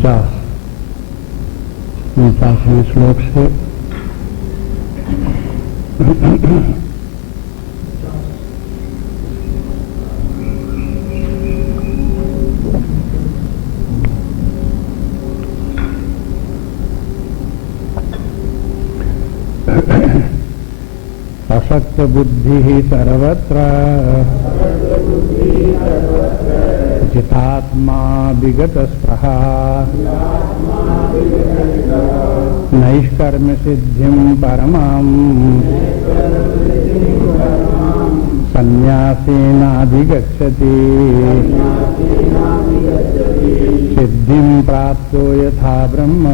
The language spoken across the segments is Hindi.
49वें श्लोक से असक्त बुद्धि सर्वत्र जितात्मा विगत स्पृहा नैष्कर्म्य सिद्धिं परमां सन्न्यासेनाधिगच्छति सिद्धिं प्राप्तो यथा ब्रह्म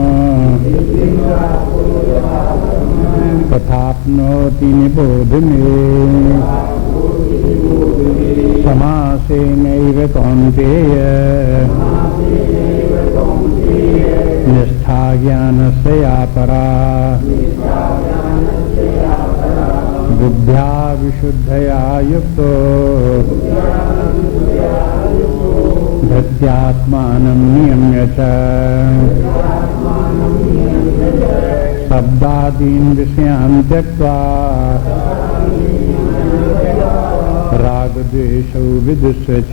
तथाप्नोति निबोध मे समासेनैव कौन्तेय निष्ठा ज्ञानस्य या परा बुद्ध्या विशुद्धया युक्तो धत्यात्मानं नियम्य च शब्दादीन् विषयान् त्यक्त्वा रागद्वेषौ विदुष्य च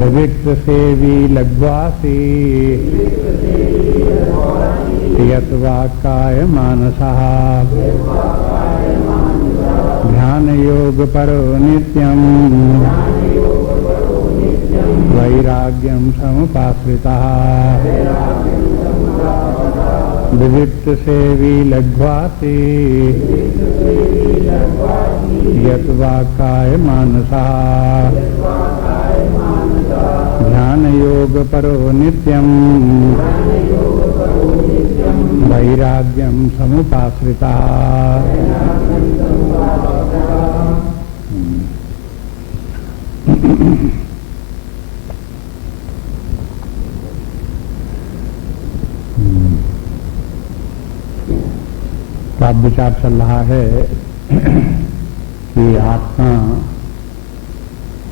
विविक्तसेवी लघ्वासी यत्वाक्कायमानसः ध्यानयोगपरो नित्यम् वैराग्यं समुपाश्रितः विविक्तसेवी लघ्वासी यत्वाक्कायमानसः ध्यानयोगपरो नित्यम् वैराग्यं समुपाश्रितः। तो अब विचार चल रहा है कि आत्मा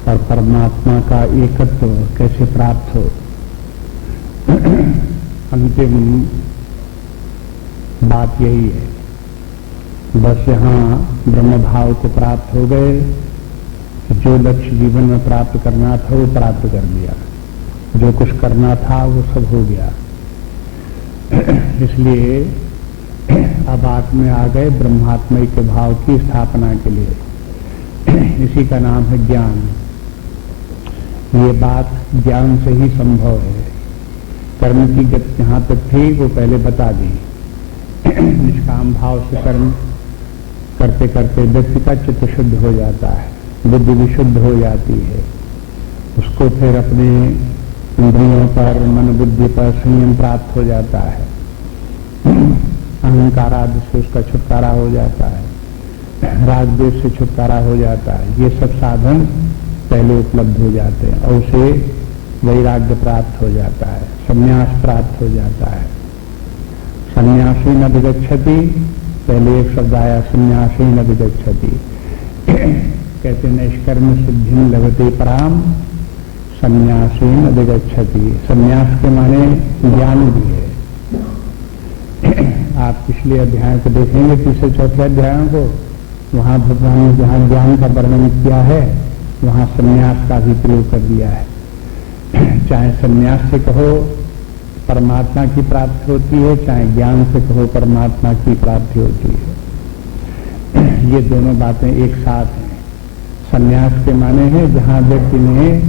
और परमात्मा का एकत्व कैसे प्राप्त हो। अंतिम बात यही है, बस यहाँ ब्रह्म भाव को प्राप्त हो गए, जो लक्ष्य जीवन में प्राप्त करना था वो प्राप्त कर लिया, जो कुछ करना था वो सब हो गया। इसलिए अब आप में आ गए ब्रह्मात्मय के भाव की स्थापना के लिए। इसी का नाम है ज्ञान। ये बात ज्ञान से ही संभव है। कर्म की गति जहां तक थी वो पहले बता दी। निष्काम भाव से कर्म करते करते व्यक्ति का चित्त शुद्ध हो जाता है, बुद्धि भी शुद्ध हो जाती है। उसको फिर अपने इंद्रियों पर, मन बुद्धि पर संयम प्राप्त हो जाता है। अहंकार आदि से उसका छुटकारा हो जाता है, राग द्वेष से छुटकारा हो जाता है। ये सब साधन पहले उपलब्ध हो जाते हैं और उसे वैराग्य प्राप्त हो जाता है, संन्यास प्राप्त हो जाता है। सन्यासी न विगच्छति, पहले एक शब्द आया सन्यासी न विगच्छति। कहते नैष्कर्म सिद्धिं लभते पराम सन्यासी न विगच्छति। सन्यास के माने ज्ञान भी है। आप पिछले अध्याय को देखेंगे, तीसरे चौथे अध्यायों को, वहां भगवान ने जहां ज्ञान का वर्णन किया है वहां सन्यास का भी प्रयोग कर दिया है। चाहे सन्यास से कहो परमात्मा की प्राप्ति होती है, चाहे ज्ञान से कहो परमात्मा की प्राप्ति होती है। ये दोनों बातें एक साथ हैं। सन्यास के माने हैं जहां व्यक्ति ने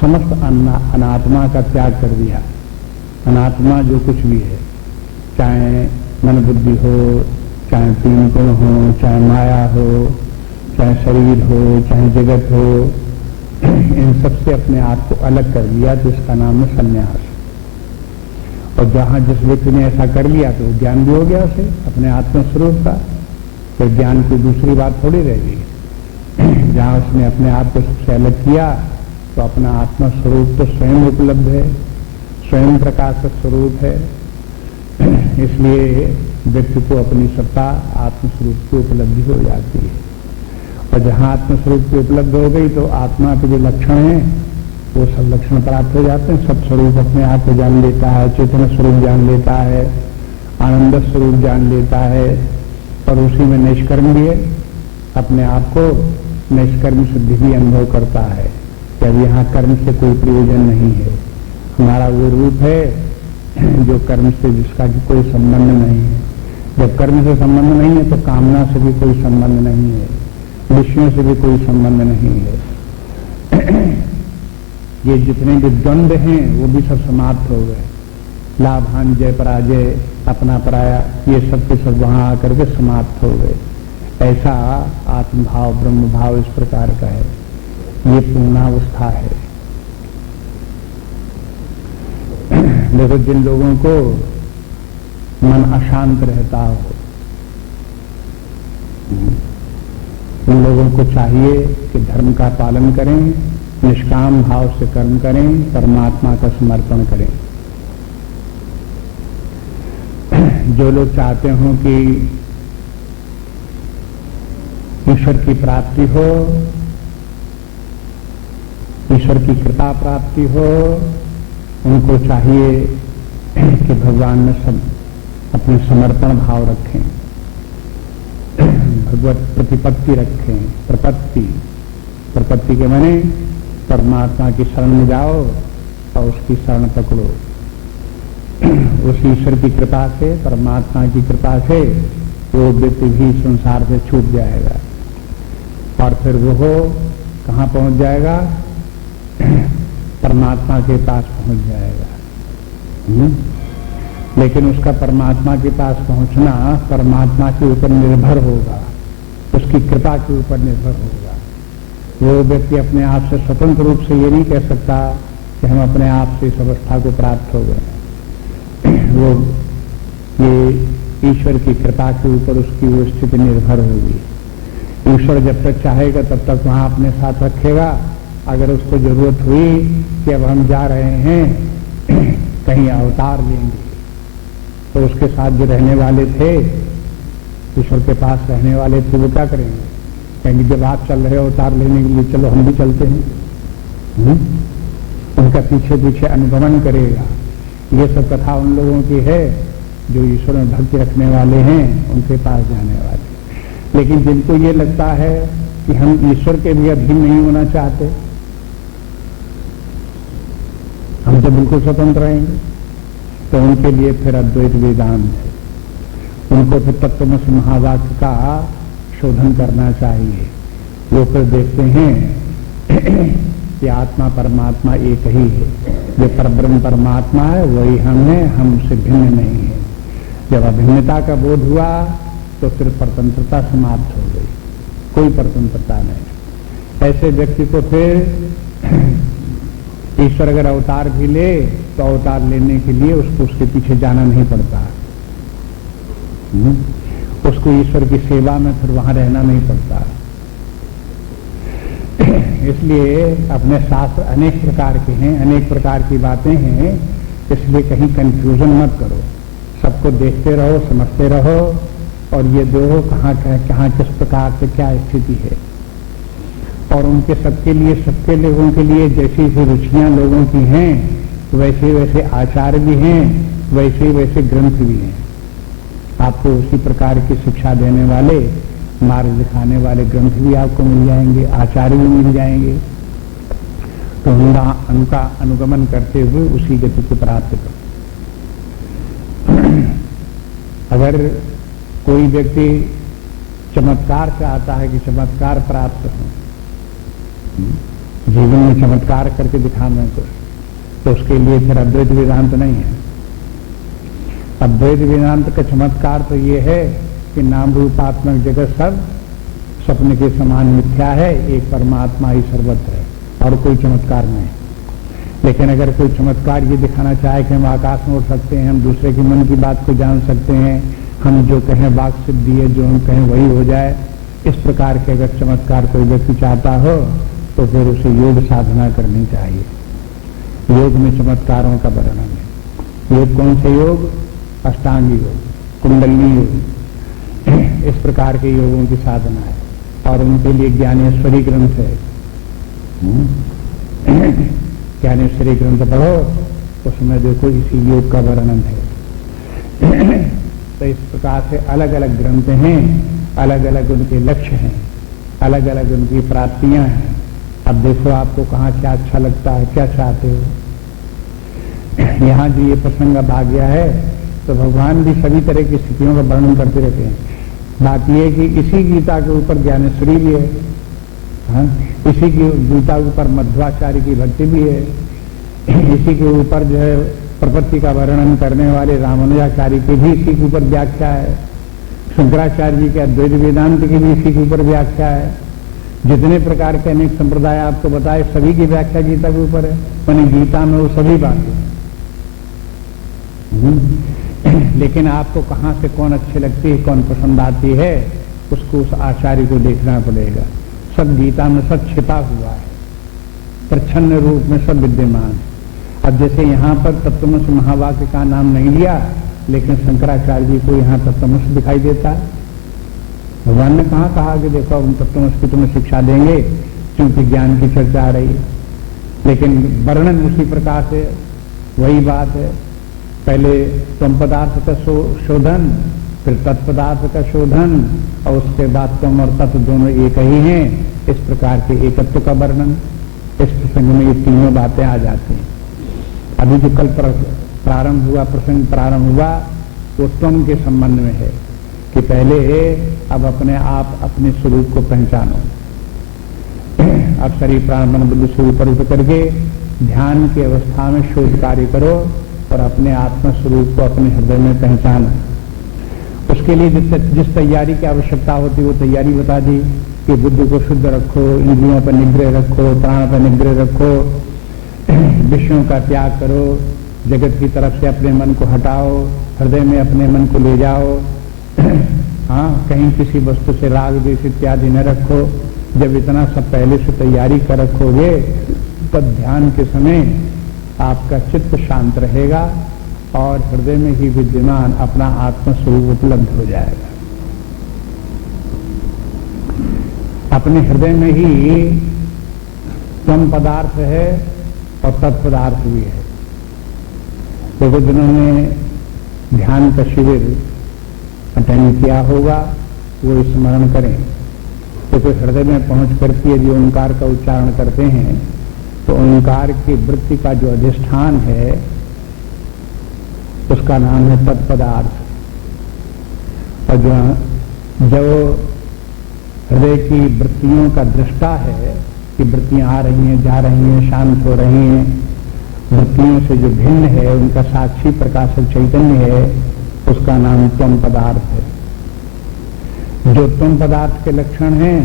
समस्त अनात्मा का त्याग कर दिया। अनात्मा जो कुछ भी है, चाहे मन बुद्धि हो, चाहे तीन गुण हो, चाहे माया हो, चाहे शरीर हो, चाहे जगत हो, इन सबसे अपने आप को अलग कर लिया, तो इसका नाम है सन्यास। और जहां जिस व्यक्ति ने ऐसा कर लिया तो ज्ञान भी हो गया उसे अपने आत्मस्वरूप का। तो ज्ञान की दूसरी बात थोड़ी रहेगी। जहां उसने अपने आप को सबसे अलग किया तो अपना आत्मस्वरूप तो स्वयं उपलब्ध है, स्वयं प्रकाश स्वरूप है। इसलिए व्यक्ति को अपनी सत्ता आत्मस्वरूप की उपलब्धि हो जाती है। और जहां आत्मस्वरूप की उपलब्ध हो गई तो आत्मा के जो लक्षण हैं वो सब लक्षण प्राप्त हो जाते हैं। सब स्वरूप अपने आप को जान लेता है, चेतन स्वरूप जान लेता है, आनंद स्वरूप जान लेता है, और उसी में निष्कर्म भी है, अपने आप को निष्कर्म सिद्धि भी अनुभव करता है कि अब यहाँ कर्म से कोई प्रयोजन नहीं है। हमारा वो रूप है जो कर्म से, जिसका कि कोई संबंध नहीं है। जब कर्म से संबंध नहीं है तो कामना से भी कोई संबंध नहीं है, विषयों से भी कोई संबंध नहीं है। ये जितने भी द्वंद्व हैं वो भी सब समाप्त हो गए। लाभान जय पराजय, अपना पराया, ये सब के सब वहां आकर के समाप्त हो गए। ऐसा आत्मभाव ब्रह्म भाव इस प्रकार का है, ये पूर्णावस्था है। देखो, जिन लोगों को मन अशांत रहता हो, उन लोगों को चाहिए कि धर्म का पालन करें, निष्काम भाव से कर्म करें, परमात्मा का समर्पण करें। जो लोग चाहते हों कि ईश्वर की प्राप्ति हो, ईश्वर की कृपा प्राप्ति हो, उनको चाहिए कि भगवान में सब अपने समर्पण भाव रखें, भगवत प्रतिपत्ति रखें। प्रपत्ति के माने परमात्मा की शरण में जाओ और उसकी शरण पकड़ो। उस ईश्वर की कृपा से, परमात्मा की कृपा से वो व्यक्ति भी संसार से छूट जाएगा और फिर वो कहाँ पहुंच जाएगा? परमात्मा के पास पहुंच जाएगा। लेकिन उसका परमात्मा के पास पहुंचना परमात्मा के ऊपर निर्भर होगा, उसकी कृपा के ऊपर निर्भर होगा। वो व्यक्ति अपने आप से स्वतंत्र रूप से ये नहीं कह सकता कि हम अपने आप से इस अवस्था को प्राप्त हो गए। वो ये ईश्वर की कृपा के ऊपर उसकी वो स्थिति निर्भर होगी। ईश्वर जब तक चाहेगा तब तक वहां अपने साथ रखेगा। अगर उसको जरूरत हुई कि अब हम जा रहे हैं कहीं अवतार लेंगे, तो उसके साथ जो रहने वाले थे, ईश्वर के पास रहने वाले थे, वो क्या करेंगे? कहेंगे जब आप चल रहे हो अवतार लेने के लिए, चलो हम भी चलते हैं। उनका पीछे पीछे अनुगमन करेगा। ये सब कथा उन लोगों की है जो ईश्वर में भक्ति रखने वाले हैं, उनके पास जाने वाले। लेकिन जिनको ये लगता है कि हम ईश्वर के भी अधीन नहीं होना चाहते, हम तो बिल्कुल स्वतंत्र रहेंगे, तो उनके लिए फिर अद्वैत वेदांत है। उनको फिर तत्वमसि महावाक्य का शोधन करना चाहिए। वो फिर देखते हैं कि आत्मा परमात्मा एक ही है। जो परब्रह्म परमात्मा है वही हम हैं, हम उससे भिन्न नहीं है। जब अभिन्नता का बोध हुआ तो फिर स्वतंत्रता समाप्त हो गई, कोई स्वतंत्रता नहीं। ऐसे व्यक्ति को फिर ईश्वर अगर अवतार भी ले तो अवतार लेने के लिए उसको उसके पीछे जाना नहीं पड़ता। उसको ईश्वर की सेवा में फिर वहां रहना नहीं पड़ता। इसलिए अपने शास्त्र अनेक प्रकार के हैं, अनेक प्रकार की बातें हैं, इसलिए कहीं कंफ्यूजन मत करो। सबको देखते रहो, समझते रहो और ये देखो कहाँ किस प्रकार से क्या स्थिति है। और उनके सबके लिए, सबके लोगों के लिए जैसी जैसी रुचियां लोगों की हैं, वैसे वैसे आचार भी हैं, वैसे वैसे ग्रंथ भी हैं। आपको उसी प्रकार की शिक्षा देने वाले, मार्ग दिखाने वाले ग्रंथ भी आपको मिल जाएंगे, आचार्य भी मिल जाएंगे। तो उनका अनुगमन करते हुए उसी गति को प्राप्त करो। अगर कोई व्यक्ति चमत्कार चाहता है कि चमत्कार प्राप्त हो, जीवन में चमत्कार करके दिखाना कुछ, तो उसके लिए फिर अद्वैत वेदांत नहीं है। अद्वैत वेदांत का चमत्कार तो ये है कि नाम रूपात्मक जगत सब स्वप्न के समान मिथ्या है, एक परमात्मा ही सर्वत्र है और कोई चमत्कार नहीं। लेकिन अगर कोई चमत्कार ये दिखाना चाहे कि हम आकाश में उड़ सकते हैं, हम दूसरे के मन की बात को जान सकते हैं, हम जो कहें वाक सिद्धि है, जो हम कहें वही हो जाए, इस प्रकार के अगर चमत्कार कोई व्यक्ति चाहता हो तो फिर उसे योग साधना करनी चाहिए। योग में चमत्कारों का वर्णन है। योग कौन से योग? अष्टांग योग, कुंडलिनी योग, इस प्रकार के योगों की साधना है और उनके लिए ज्ञानेश्वरी ग्रंथ है। ज्ञानेश्वरी ग्रंथ पढ़ो, उसमें देखो इसी योग का वर्णन है। तो इस प्रकार से अलग अलग ग्रंथ हैं, अलग अलग उनके लक्ष्य हैं, अलग अलग उनकी प्राप्तियां हैं। अब देखो आपको कहाँ क्या अच्छा लगता है, क्या चाहते हो। यहाँ जो ये प्रसंग अब आ गया है तो भगवान भी सभी तरह की स्थितियों का वर्णन करते रहते हैं। बात यह है कि इसी गीता के ऊपर ज्ञानेश्वरी भी है, हाँ? इसी की गीता के ऊपर मध्वाचार्य की भक्ति भी है, इसी के ऊपर जो है प्रपत्ति का वर्णन करने वाले रामानुजाचार्य की भी इसी के ऊपर व्याख्या है, शंकराचार्य जी के अद्वैत वेदांत की भी इसी के ऊपर व्याख्या है। जितने प्रकार के अनेक संप्रदाय आपको बताए सभी की व्याख्या गीता के ऊपर है, मैंने गीता में वो सभी बातें। लेकिन आपको कहां से कौन अच्छी लगती है, कौन पसंद आती है, उसको उस आचार्य को देखना पड़ेगा। सब गीता में सब छिपा हुआ है, प्रच्छन्न रूप में सब विद्यमान। अब जैसे यहां पर तत्वमसि महावाक्य का नाम नहीं लिया, लेकिन शंकराचार्य जी को यहां तत्वमसि दिखाई देता है। भगवान ने कहा कि देखो हम तत्वमसि की तुम्हें शिक्षा देंगे, क्योंकि ज्ञान की चर्चा आ रही है। लेकिन वर्णन उसी प्रकार से वही बात है, पहले त्वम पदार्थ का शोधन, फिर तत्पदार्थ का शोधन, और उसके बाद त्वम और तत्व दोनों एक ही हैं। इस प्रकार के एकत्व का वर्णन इस प्रसंग में ये तीनों बातें आ जाती हैं। अभी जो कल प्रारंभ हुआ, प्रसंग प्रारंभ हुआ, वो त्वम के संबंध में है कि पहले अब अपने आप अपने स्वरूप को पहचानो। अब शरीर प्राण मन बुद्धि से ऊपर उठ करके ध्यान की अवस्था में शोध कार्य करो और अपने आत्म स्वरूप को अपने हृदय में पहचानो। उसके लिए जिस तैयारी की आवश्यकता होती है वो तैयारी बता दी कि बुद्धि को शुद्ध रखो, इंद्रियों पर निग्रह रखो, प्राण पर निग्रह रखो, विषयों का त्याग करो, जगत की तरफ से अपने मन को हटाओ, हृदय में अपने मन को ले जाओ। हाँ, कहीं किसी वस्तु से राग द्वेष इत्यादि न रखो। जब इतना सब पहले से तैयारी कर रखोगे तब ध्यान के समय आपका चित्त शांत रहेगा और हृदय में ही विद्यमान अपना आत्मस्वरूप उपलब्ध हो जाएगा। अपने हृदय में ही त्वम पदार्थ है और तत्पदार्थ भी है। तो जिन्होंने ध्यान का शिविर अटेंड किया होगा वो स्मरण करें। तो फिर हृदय में पहुंच करके यदि ओंकार का उच्चारण करते हैं तो ओंकार की वृत्ति का जो अधिष्ठान है उसका नाम है तत्पदार्थ। और जो हृदय की वृत्तियों का दृष्टा है कि वृत्तियां आ रही हैं, जा रही हैं, शांत हो रही हैं, वृत्तियों से जो भिन्न है उनका साक्षी प्रकाशक चैतन्य है, उसका नाम त्वम पदार्थ है। जो त्वम पदार्थ के लक्षण हैं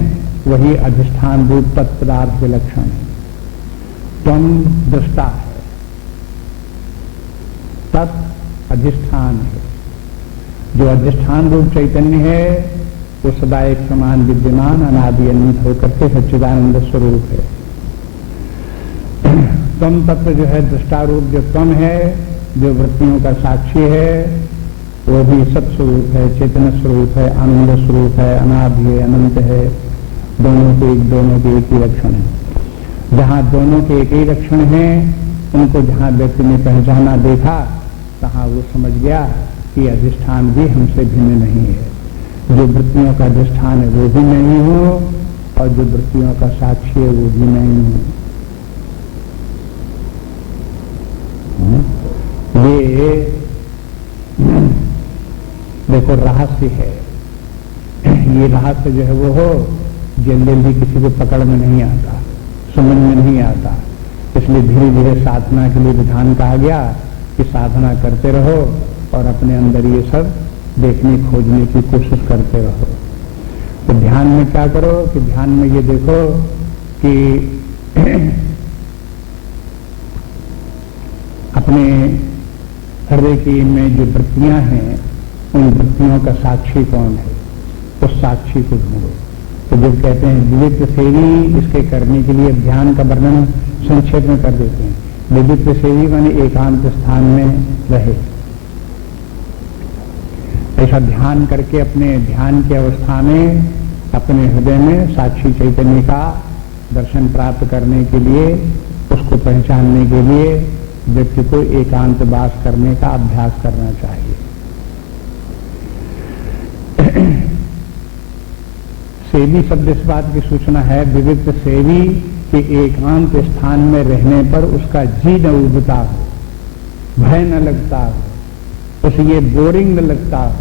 वही अधिष्ठान रूप तत्पदार्थ के लक्षण हैं। त्वम दृष्टा है, तत् अधिष्ठान है। जो अधिष्ठान रूप चैतन्य है वो सदा एक समान विद्यमान अनादि अनंत होकर के सच्चिदानंद स्वरूप है। त्वम तत्व जो है दृष्टा रूप जो त्वम है, जो वृत्तियों का साक्षी है, वो भी सत्स्वरूप है, चेतन स्वरूप है, आनंद स्वरूप है, अनादि है, अनंत है। दोनों के एक ही लक्षण है। जहां दोनों के एक ही लक्षण हैं, उनको जहां व्यक्ति ने पहचाना देखा, तहां वो समझ गया कि अधिष्ठान भी हमसे भिन्न नहीं है। जो वृत्तियों का अधिष्ठान है वो भी नहीं हो और जो वृत्तियों का साक्षी है वो भी नहीं हो। ये देखो रहस्य है। ये रहस्य जो है वो हो जल्दी किसी को पकड़ में नहीं आता, समझ में नहीं आता। इसलिए धीरे धीरे साधना के लिए विधान कहा गया कि साधना करते रहो और अपने अंदर ये सब देखने खोजने की कोशिश करते रहो। तो ध्यान में क्या करो कि ध्यान में ये देखो कि अपने हृदय की में जो वृत्तियां हैं उन वृत्तियों का साक्षी कौन है, उस साक्षी को ढूंढो। तो जब कहते हैं विविध सेवी, इसके करने के लिए ध्यान का वर्णन संक्षेप में कर देते हैं। विविध सेवी माने एकांत स्थान में रहे। ऐसा ध्यान करके अपने ध्यान की अवस्था में अपने हृदय में साक्षी चैतन्य का दर्शन प्राप्त करने के लिए उसको पहचानने के लिए व्यक्ति को एकांतवास करने का अभ्यास करना चाहिए। सेवी शब्द इस बात की सूचना है, विविक्त सेवी के एकांत स्थान में रहने पर उसका जी न उबता हो, भय न लगता हो, उसे ये बोरिंग न लगता हो,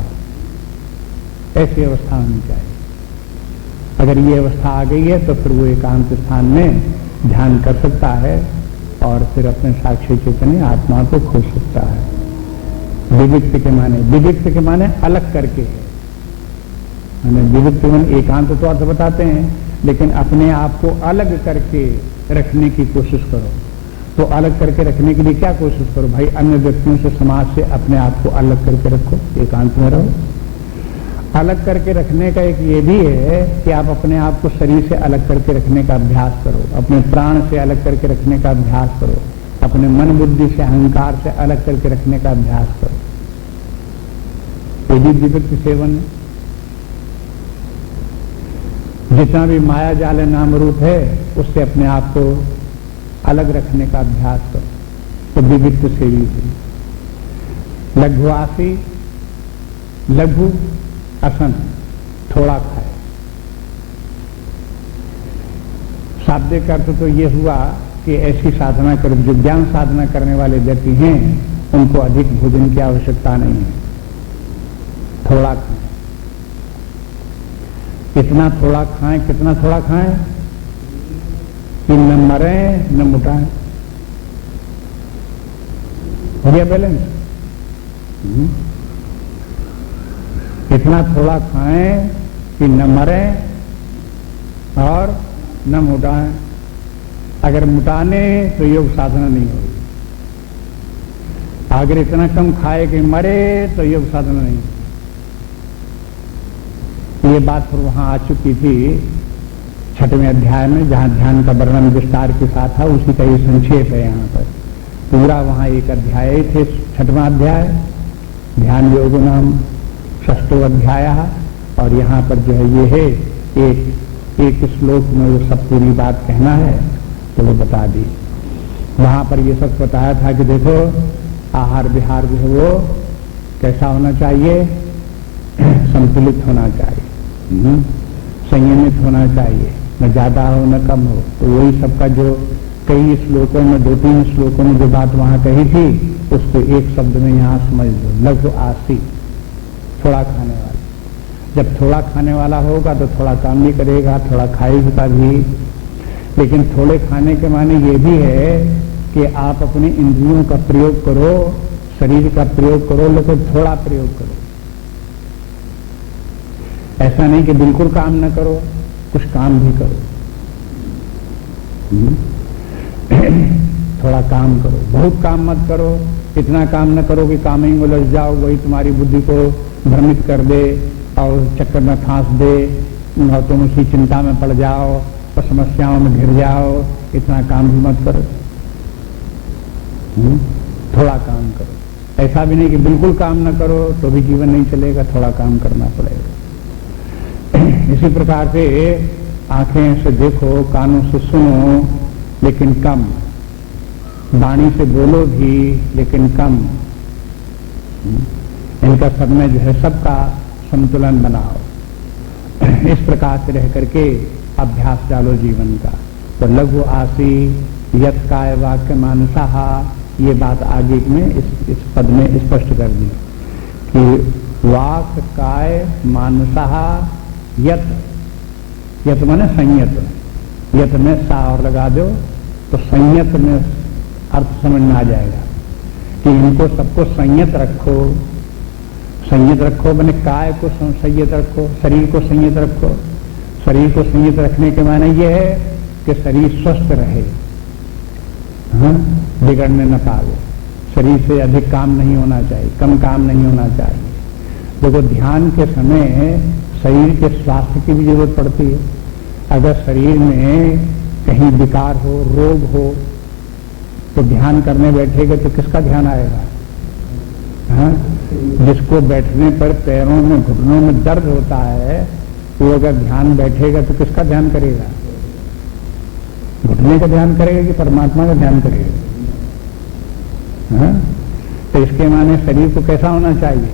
ऐसी अवस्था होनी चाहिए। अगर ये अवस्था आ गई है तो फिर वो एकांत स्थान में ध्यान कर सकता है और फिर अपने साक्षी चैतन्य आत्मा को खो सकता है। विविक्त के माने अलग करके है। विविक्त मन एकांत तो अर्थ बताते हैं, लेकिन अपने आप को अलग करके रखने की कोशिश करो। तो अलग करके रखने के लिए क्या कोशिश करो भाई? अन्य व्यक्तियों से, समाज से अपने आप को अलग करके रखो, एकांत में रहो। अलग करके रखने का एक ये भी है कि आप अपने आप को शरीर से अलग करके रखने का अभ्यास करो, अपने प्राण से अलग करके रखने का अभ्यास करो, अपने मन बुद्धि से, अहंकार से अलग करके रखने का अभ्यास करो। ये भी विविक्त सेवन है। जितना भी माया जाल नाम रूप है उससे अपने आप को अलग रखने का अभ्यास करो, तो विविक्त सेवी है। लघुआसी, लघु असन, थोड़ा खाए। शाब्दिक अर्थ तो ये हुआ कि ऐसी साधना कर, जो ज्ञान साधना करने वाले व्यक्ति हैं उनको अधिक भोजन की आवश्यकता नहीं है, थोड़ा खाएं। कितना थोड़ा खाएं, कितना थोड़ा खाएं कि न मरे न मुटाएं। हो गया बैलेंस? इतना थोड़ा खाएं कि न मरे और न मुटाएं। अगर मुटाने तो योग साधना नहीं होगी। अगर इतना कम खाए कि मरे तो योग साधना नहीं। ये बात फिर वहां आ चुकी थी 6वें अध्याय में, जहां ध्यान का वर्णन विस्तार के साथ था। उसी का ये संक्षेप है यहाँ पर। पूरा वहां एक अध्याय थे, 6वां अध्याय ध्यान योग नाम 6वां अध्याय, और यहाँ पर जो है ये है एक श्लोक में वो सब पूरी बात कहना है तो वो बता दी। वहां पर ये सब बताया था कि देखो आहार विहार जो है वो कैसा होना चाहिए, संतुलित होना चाहिए, संयमित होना चाहिए, न ज्यादा हो न कम हो। तो वही सबका जो कई श्लोकों में, 2-3 श्लोकों में जो बात वहां कही थी उसको एक शब्द में यहां समझ लो, लघु आसी, थोड़ा खाने वाला। जब थोड़ा खाने वाला होगा तो थोड़ा काम भी करेगा, थोड़ा खाएगा भी। लेकिन थोड़े खाने के माने ये भी है कि आप अपने इंद्रियों का प्रयोग करो, शरीर का प्रयोग करो, लेकिन थोड़ा प्रयोग करो। ऐसा नहीं कि बिल्कुल काम न करो, कुछ काम भी करो। थोड़ा काम करो, बहुत काम मत करो। इतना काम न करो कि काम ही में उलझ जाओ, वही तुम्हारी बुद्धि को भ्रमित कर दे और चक्कर में फांस दे, और तुम उसी चिंता में पड़ जाओ और समस्याओं में घिर जाओ। इतना काम भी मत करो, थोड़ा काम करो। ऐसा भी नहीं कि बिल्कुल काम न करो तो भी जीवन नहीं चलेगा, थोड़ा काम करना पड़ेगा। इसी प्रकार से आंखें से देखो, कानों से सुनो लेकिन कम, वाणी से बोलो भी लेकिन कम। इनका सब में जो है सबका संतुलन बनाओ। इस प्रकार से रह करके अभ्यास डालो जीवन का। तो लघु आसी यत काय वाक्य मानसा, ये बात आगे में इस पद में स्पष्ट कर दी कि वाक काय मानसा यत, यत माने संयत, यत में सा और लगा दो तो संयत में अर्थ समझ में आ जाएगा कि इनको सबको संयत रखो। संयत रखो मैंने काय को संयत रखो, शरीर को संयत रखो। शरीर को संयत रखने के माने ये है कि शरीर स्वस्थ रहे, बिगड़ने न पावे। शरीर से अधिक काम नहीं होना चाहिए, कम काम नहीं होना चाहिए। देखो ध्यान के समय शरीर के स्वास्थ्य की भी जरूरत पड़ती है। अगर शरीर में कहीं विकार हो, रोग हो, तो ध्यान करने बैठेगा तो किसका ध्यान आएगा? जिसको बैठने पर पैरों में, घुटनों में दर्द होता है, वो अगर ध्यान बैठेगा तो किसका ध्यान करेगा? घुटने का ध्यान करेगा कि परमात्मा का ध्यान करेगा? हाँ? तो इसके माने शरीर को कैसा होना चाहिए?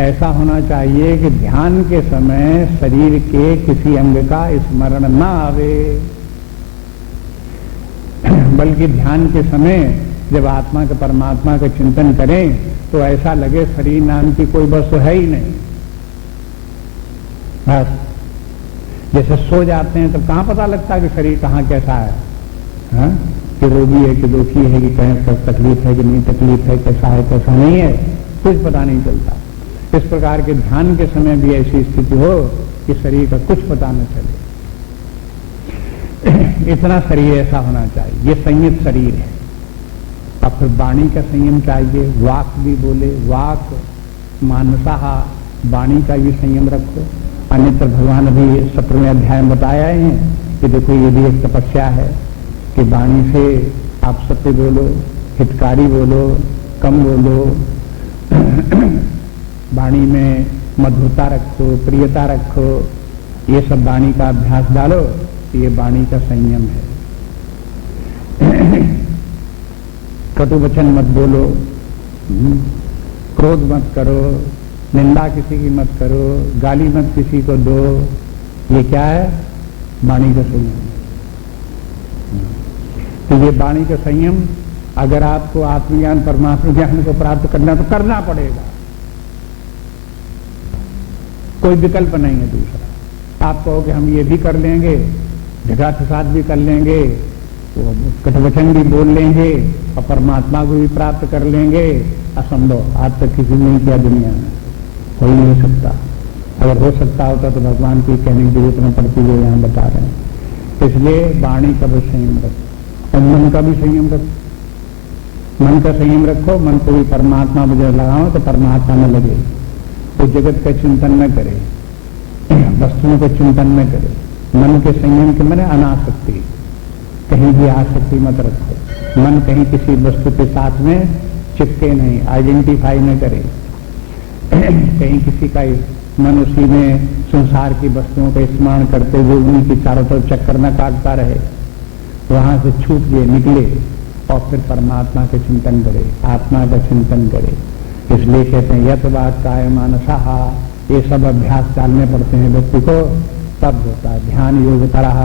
ऐसा होना चाहिए कि ध्यान के समय शरीर के किसी अंग का स्मरण न आवे, बल्कि ध्यान के समय जब आत्मा के परमात्मा का चिंतन करें तो ऐसा लगे शरीर नाम की कोई वस्तु है ही नहीं। बस जैसे सो जाते हैं तो कहां पता लगता है कि शरीर कहां कैसा है? हाँ? कि रोगी है कि दुखी है कि कहीं तकलीफ है कि नहीं तकलीफ है, कैसा है कैसा नहीं है, कुछ पता नहीं चलता। इस प्रकार के ध्यान के समय भी ऐसी स्थिति हो कि शरीर का कुछ पता न चले, इतना शरीर ऐसा होना चाहिए। ये संयत शरीर है। अब फिर वाणी का संयम चाहिए, वाक भी बोले, वाक मानसा, वाणी का भी संयम रखो। अन्यत्र भगवान अभी 17वें अध्याय में बताया है कि देखो ये भी एक तपस्या है कि वाणी से आप सत्य बोलो, हितकारी बोलो, कम बोलो, वाणी में मधुरता रखो, प्रियता रखो, ये सब वाणी का अभ्यास डालो, ये वाणी का संयम है। कटु वचन मत बोलो, क्रोध मत करो, निंदा किसी की मत करो, गाली मत किसी को दो, ये क्या है? वाणी का संयम। तो ये वाणी का संयम अगर आपको आत्मज्ञान परमात्मा ज्ञान को प्राप्त करना तो करना पड़ेगा, कोई विकल्प नहीं है दूसरा। आप कहो कि हम ये भी कर लेंगे, झगड़ा फसाद भी कर लेंगे, कटवचन भी बोल लेंगे और परमात्मा को भी प्राप्त कर लेंगे, असंभव। आज तक किसी ने नहीं किया दुनिया में, हो ही नहीं सकता। अगर हो सकता होता तो भगवान की कहने की जरूरत न पड़ती, जो यहाँ बता रहे हैं। इसलिए वाणी का भी संयम रखो और मन का भी संयम रखो। मन का संयम रखो, मन को भी परमात्मा में जब लगाओ तो परमात्मा में लगे, तो जगत का चिंतन न करे, वस्तुओं का चिंतन न करे। मन के संयम के माने अनासक्ति, कहीं भी आसक्ति मत रखो। मन कहीं किसी वस्तु के साथ में चिपके नहीं, आइडेंटिफाई न करे। कहीं किसी का मन उसी में संसार की वस्तुओं का स्मरण करते हुए उनकी चारों तरफ चक्कर न काटता रहे, वहां से छूट गए, निकले और फिर परमात्मा के चिंतन करे, आत्मा का चिंतन करे। इसलिए कहते हैं यत वाक काय मानसा, ये सब अभ्यास डालने पड़ते हैं व्यक्ति को, तब होता है ध्यान योग तरह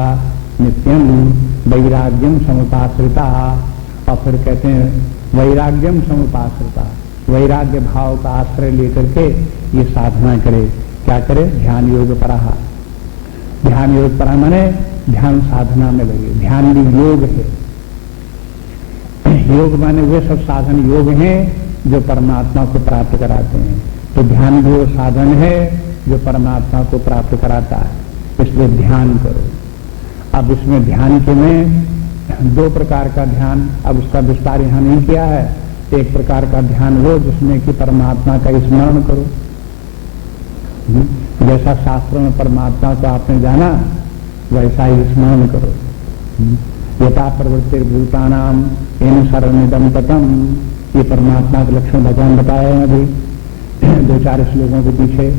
नित्यम वैराग्यम समुपाश्रिता। और फिर कहते हैं वैराग्यम समुपाश्रिता, वैराग्य भाव का आश्रय लेकर के ये साधना करे। क्या करे? ध्यान योग परहा। ध्यान योग परहा माने ध्यान साधना में लगे। ध्यान भी योग है। योग माने वे सब साधन योग हैं जो परमात्मा को प्राप्त कराते हैं। तो ध्यान भी वो साधन है जो परमात्मा को प्राप्त कराता है, इसलिए ध्यान करो। अब इसमें ध्यान के में दो प्रकार का ध्यान, अब उसका विस्तार यहां नहीं किया है। एक प्रकार का ध्यान वो जिसमें कि परमात्मा का स्मरण करो, जैसा शास्त्रों में परमात्मा को आपने जाना वैसा ही स्मरण करो। यथा प्रवृत्ति भूतानाम एन शरणिदम ततम, ये परमात्मा के लक्षण भगवान बताए हैं अभी 2-4 श्लोकों के पीछे।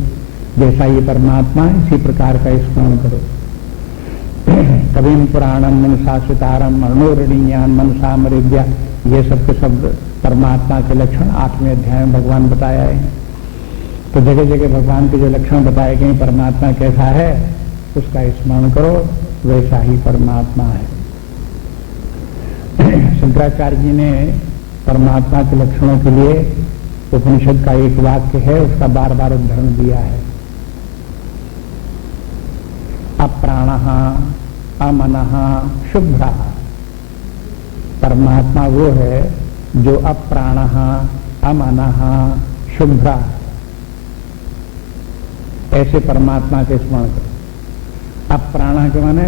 जैसा ये परमात्मा है इसी प्रकार का स्मरण करो। कविम पुराणम मनसा सुतारम मरणोरणीयान मनसा मरिद्या, ये सब के शब्द परमात्मा के लक्षण 8वें अध्याय में भगवान बताया है। तो जगह जगह भगवान के जो लक्षण बताए गए परमात्मा कैसा है उसका स्मरण करो, वैसा ही परमात्मा है। शंकराचार्य जी ने परमात्मा के लक्षणों के लिए उपनिषद का एक वाक्य है, उसका बार बार उदाहरण दिया है। अप्राणः अमनः शुभ्रः, परमात्मा वो है जो अप्राणः अमनः शुभ्रः, ऐसे परमात्मा के स्मरण करो। अप्राण के माने,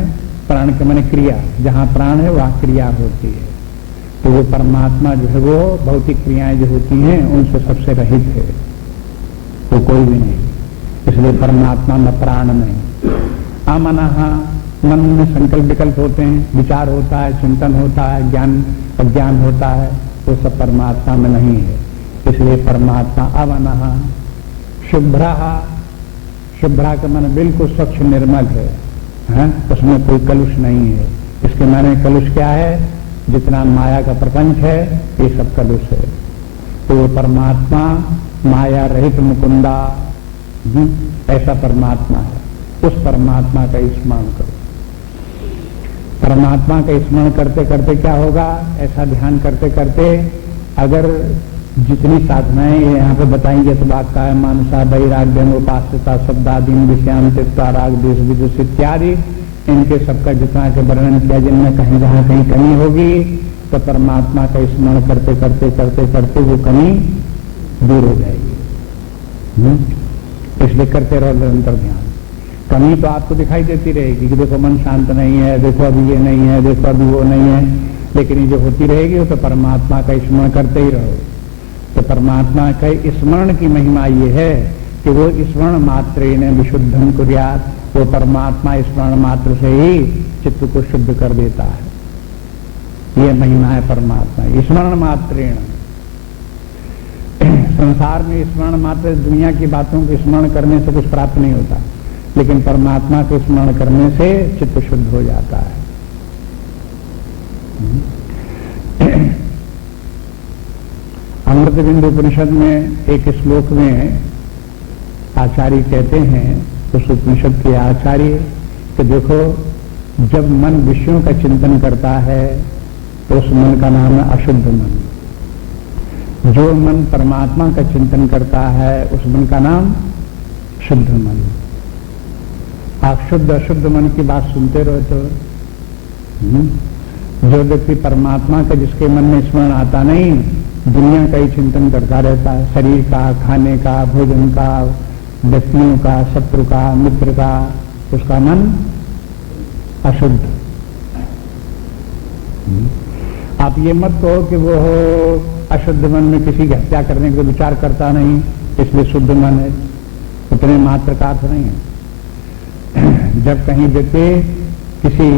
प्राण के माने क्रिया, जहां प्राण है वहां क्रिया होती है। तो वो परमात्मा जो है वो भौतिक क्रियाएं जो होती हैं उनसे सबसे रहित है, वो कोई भी नहीं। इसलिए परमात्मा में प्राण नहीं। अमनः, मन में संकल्प विकल्प होते हैं, विचार होता है, चिंतन होता है, ज्ञान अज्ञान होता है, वो सब परमात्मा में नहीं है। इसलिए परमात्मा अमनः। शुभ्रः, शुभ्रा का मन बिल्कुल स्वच्छ निर्मल है, उसमें कोई कलुष नहीं है। इसके माने कलुष क्या है? जितना माया का प्रपंच है ये सब कलुष है। तो वो परमात्मा माया रहित मुकुंदा, ऐसा परमात्मा है। उस परमात्मा का स्मरण करो। परमात्मा का स्मरण करते करते क्या होगा? ऐसा ध्यान करते करते अगर जितनी साधनाएं यहाँ पे बताएंगे तो वाक्काय मानसा वैराग्यम उपास्यता शब्दादीन विषयान त्यक्त्वा राग द्वेष विदुष इत्यादि, इनके सबका जितना के वर्णन किया, जिनमें कहीं जहां कहीं कमी होगी तो परमात्मा का स्मरण करते करते करते करते वो कमी दूर हो जाएगी। इसलिए करते रहो निरंतर ध्यान। कमी तो आपको दिखाई देती रहेगी कि देखो मन शांत नहीं है, देखो अभी ये नहीं है, देखो अभी वो नहीं है, लेकिन ये जो होती रहेगी वो तो परमात्मा का स्मरण करते ही रहो। तो परमात्मा के स्मरण की महिमा ये है कि वो स्मरण मात्रेण विशुद्धम कुर्यात्, वो परमात्मा स्मरण मात्र से ही चित्त को शुद्ध कर देता है। ये महिमा है परमात्मा स्मरण मात्रेण। संसार में स्मरण मात्र, दुनिया की बातों को स्मरण करने से कुछ प्राप्त नहीं होता, लेकिन परमात्मा को स्मरण करने से चित्त शुद्ध हो जाता है। अमृत बिंदु उपनिषद में एक श्लोक में आचार्य कहते हैं, उस उपनिषद के आचार्य, कि देखो जब मन विषयों का चिंतन करता है तो उस मन का नाम है अशुद्ध मन। जो मन परमात्मा का चिंतन करता है उस मन का नाम शुद्ध मन। आप शुद्ध अशुद्ध मन की बात सुनते रहो तो जो व्यक्ति परमात्मा का, जिसके मन में स्मरण आता नहीं, दुनिया का ही चिंतन करता रहता है, शरीर का, खाने का, भोजन का, व्यक्तियों का, शत्रु का, मित्र का, उसका मन अशुद्ध। आप ये मत कहो कि वो अशुद्ध मन में किसी की हत्या करने का विचार करता नहीं इसलिए शुद्ध मन है, उतने मात्र का अर्थ नहीं है। जब कहीं व्यक्ति किसी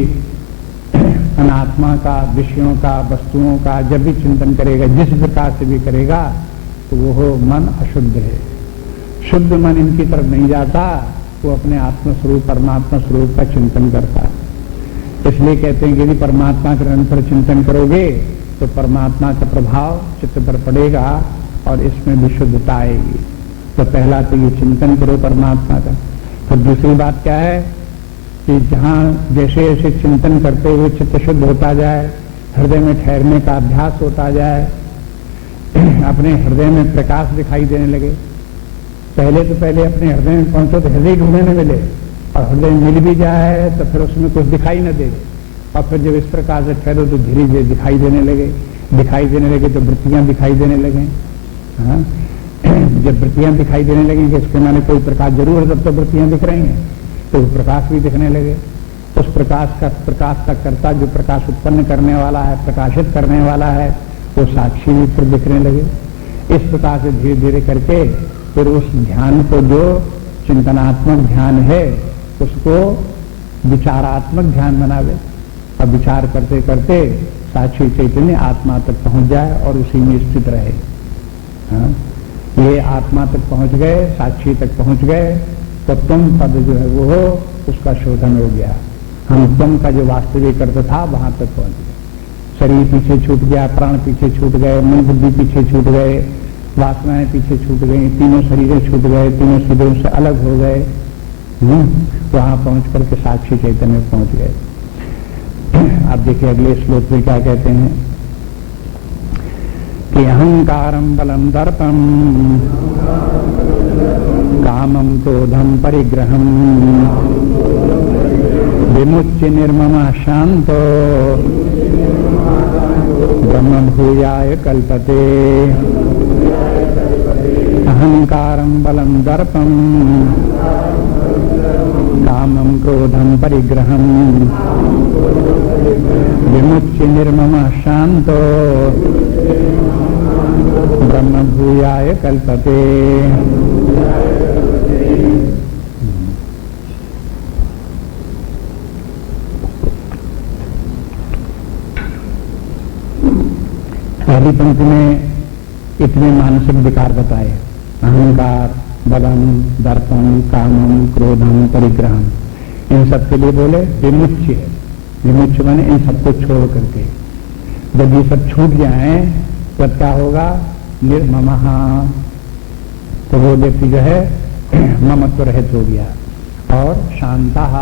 अनात्मा का, विषयों का, वस्तुओं का जब भी चिंतन करेगा, जिस प्रकार से भी करेगा, तो वो मन अशुद्ध है। शुद्ध मन इनकी तरफ नहीं जाता, वो अपने आत्म स्वरूप परमात्मा स्वरूप का चिंतन करता है। इसलिए कहते हैं कि यदि परमात्मा का निरंतर चिंतन करोगे तो परमात्मा का प्रभाव चित्त पर पड़ेगा और इसमें विशुद्धता आएगी। तो पहला तो ये चिंतन करो परमात्मा का। फिर दूसरी बात क्या है कि जहां जैसे जैसे चिंतन करते हुए चित्त शुद्ध होता जाए, हृदय में ठहरने का अभ्यास होता जाए, अपने हृदय में प्रकाश दिखाई देने लगे। पहले अपने हृदय में पहुंचो तो हृदय ढूंढने न मिले, और हृदय मिल भी जाए तो फिर उसमें कुछ दिखाई न दे, और फिर जब इस प्रकार से ठहरो तो धीरे धीरे दिखाई देने लगे तो वृत्तियां दिखाई देने लगे। हाँ? जब वृत्तियां दिखाई देने लगेंगे इसके माने कोई प्रकाश जरूर है, तब तो वृत्तियां दिख रही हैं, तो प्रकाश भी दिखने लगे। उस प्रकाश का कर्ता, जो प्रकाश उत्पन्न करने वाला है, प्रकाशित करने वाला है, वो साक्षी भी फिर दिखने लगे। इस प्रकार से धीरे धीरे करके फिर उस ध्यान को, जो चिंतनात्मक ध्यान है, उसको विचारात्मक ध्यान बनावे, और विचार करते करते साक्षी चैतन्य आत्मा तक पहुंच जाए और उसी में स्थित रहे। हाँ? ये आत्मा तक पहुंच गए, साक्षी तक पहुंच गए, तो तुम पद जो है वो उसका शोधन हो गया। हम तुम का जो वास्तविक अर्थ था वहां तक पहुंच गए। शरीर पीछे छूट गया, प्राण पीछे छूट गए, मन बुद्धि पीछे छूट गए, वासनाएं पीछे छूट गई, तीनों शरीरें छूट गए, तीनों शरीरों से अलग हो गए। वहां पहुंच करके साक्षी चैतन्य में पहुंच गए। आप देखिए अगले श्लोक में क्या कहते हैं कि अहंकारम बलम दर्पम कामम क्रोधम परिग्रहम विमुच्य निर्ममः शांतो ब्रह्म भूयाय कल्पते। अहंकारम बलम दर्पम कामम क्रोधम परिग्रहम विमुच्य निर्ममः शांतो ब्रह्म भूयाय कल्पते। पहली पंक्ति में इतने मानसिक विकार बताए, अहंकार, बलम, दर्पम, कामम, क्रोधम, परिग्रहम। इन सब के लिए बोले विमुच्य, विमुच्य माने इन सबको छोड़ करके। जब ये सब छूट जाए तो क्या होगा? निर्ममः, तो वो व्यक्ति जो है ममत्व रहित हो गया और शांतः,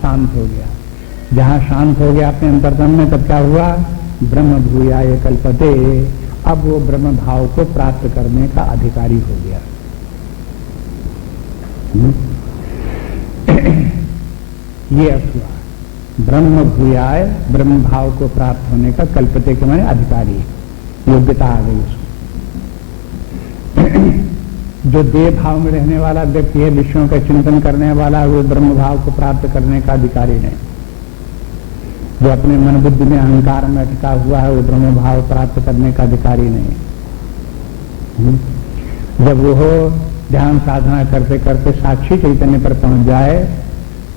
शांत हो गया। जहां शांत हो गया अपने अंतर्तम में, तब क्या हुआ? ब्रह्म भूयाय कल्पते, अब वो ब्रह्म भाव को प्राप्त करने का अधिकारी हो गया। ये अर्थ हुआ ब्रह्म भूयाय, ब्रह्म भाव को प्राप्त होने का कल्पते के माने अधिकारी, योग्यता आ गई उसको। जो देह भाव में रहने वाला व्यक्ति है, विषयों का चिंतन करने वाला, वो ब्रह्म भाव को प्राप्त करने का अधिकारी नहीं। जो अपने मन बुद्धि में अहंकार में अटका हुआ है, वो ब्रह्म भाव प्राप्त करने का अधिकारी नहीं। जब वो ध्यान साधना करते करते साक्षी चैतन्य पर पहुंच जाए,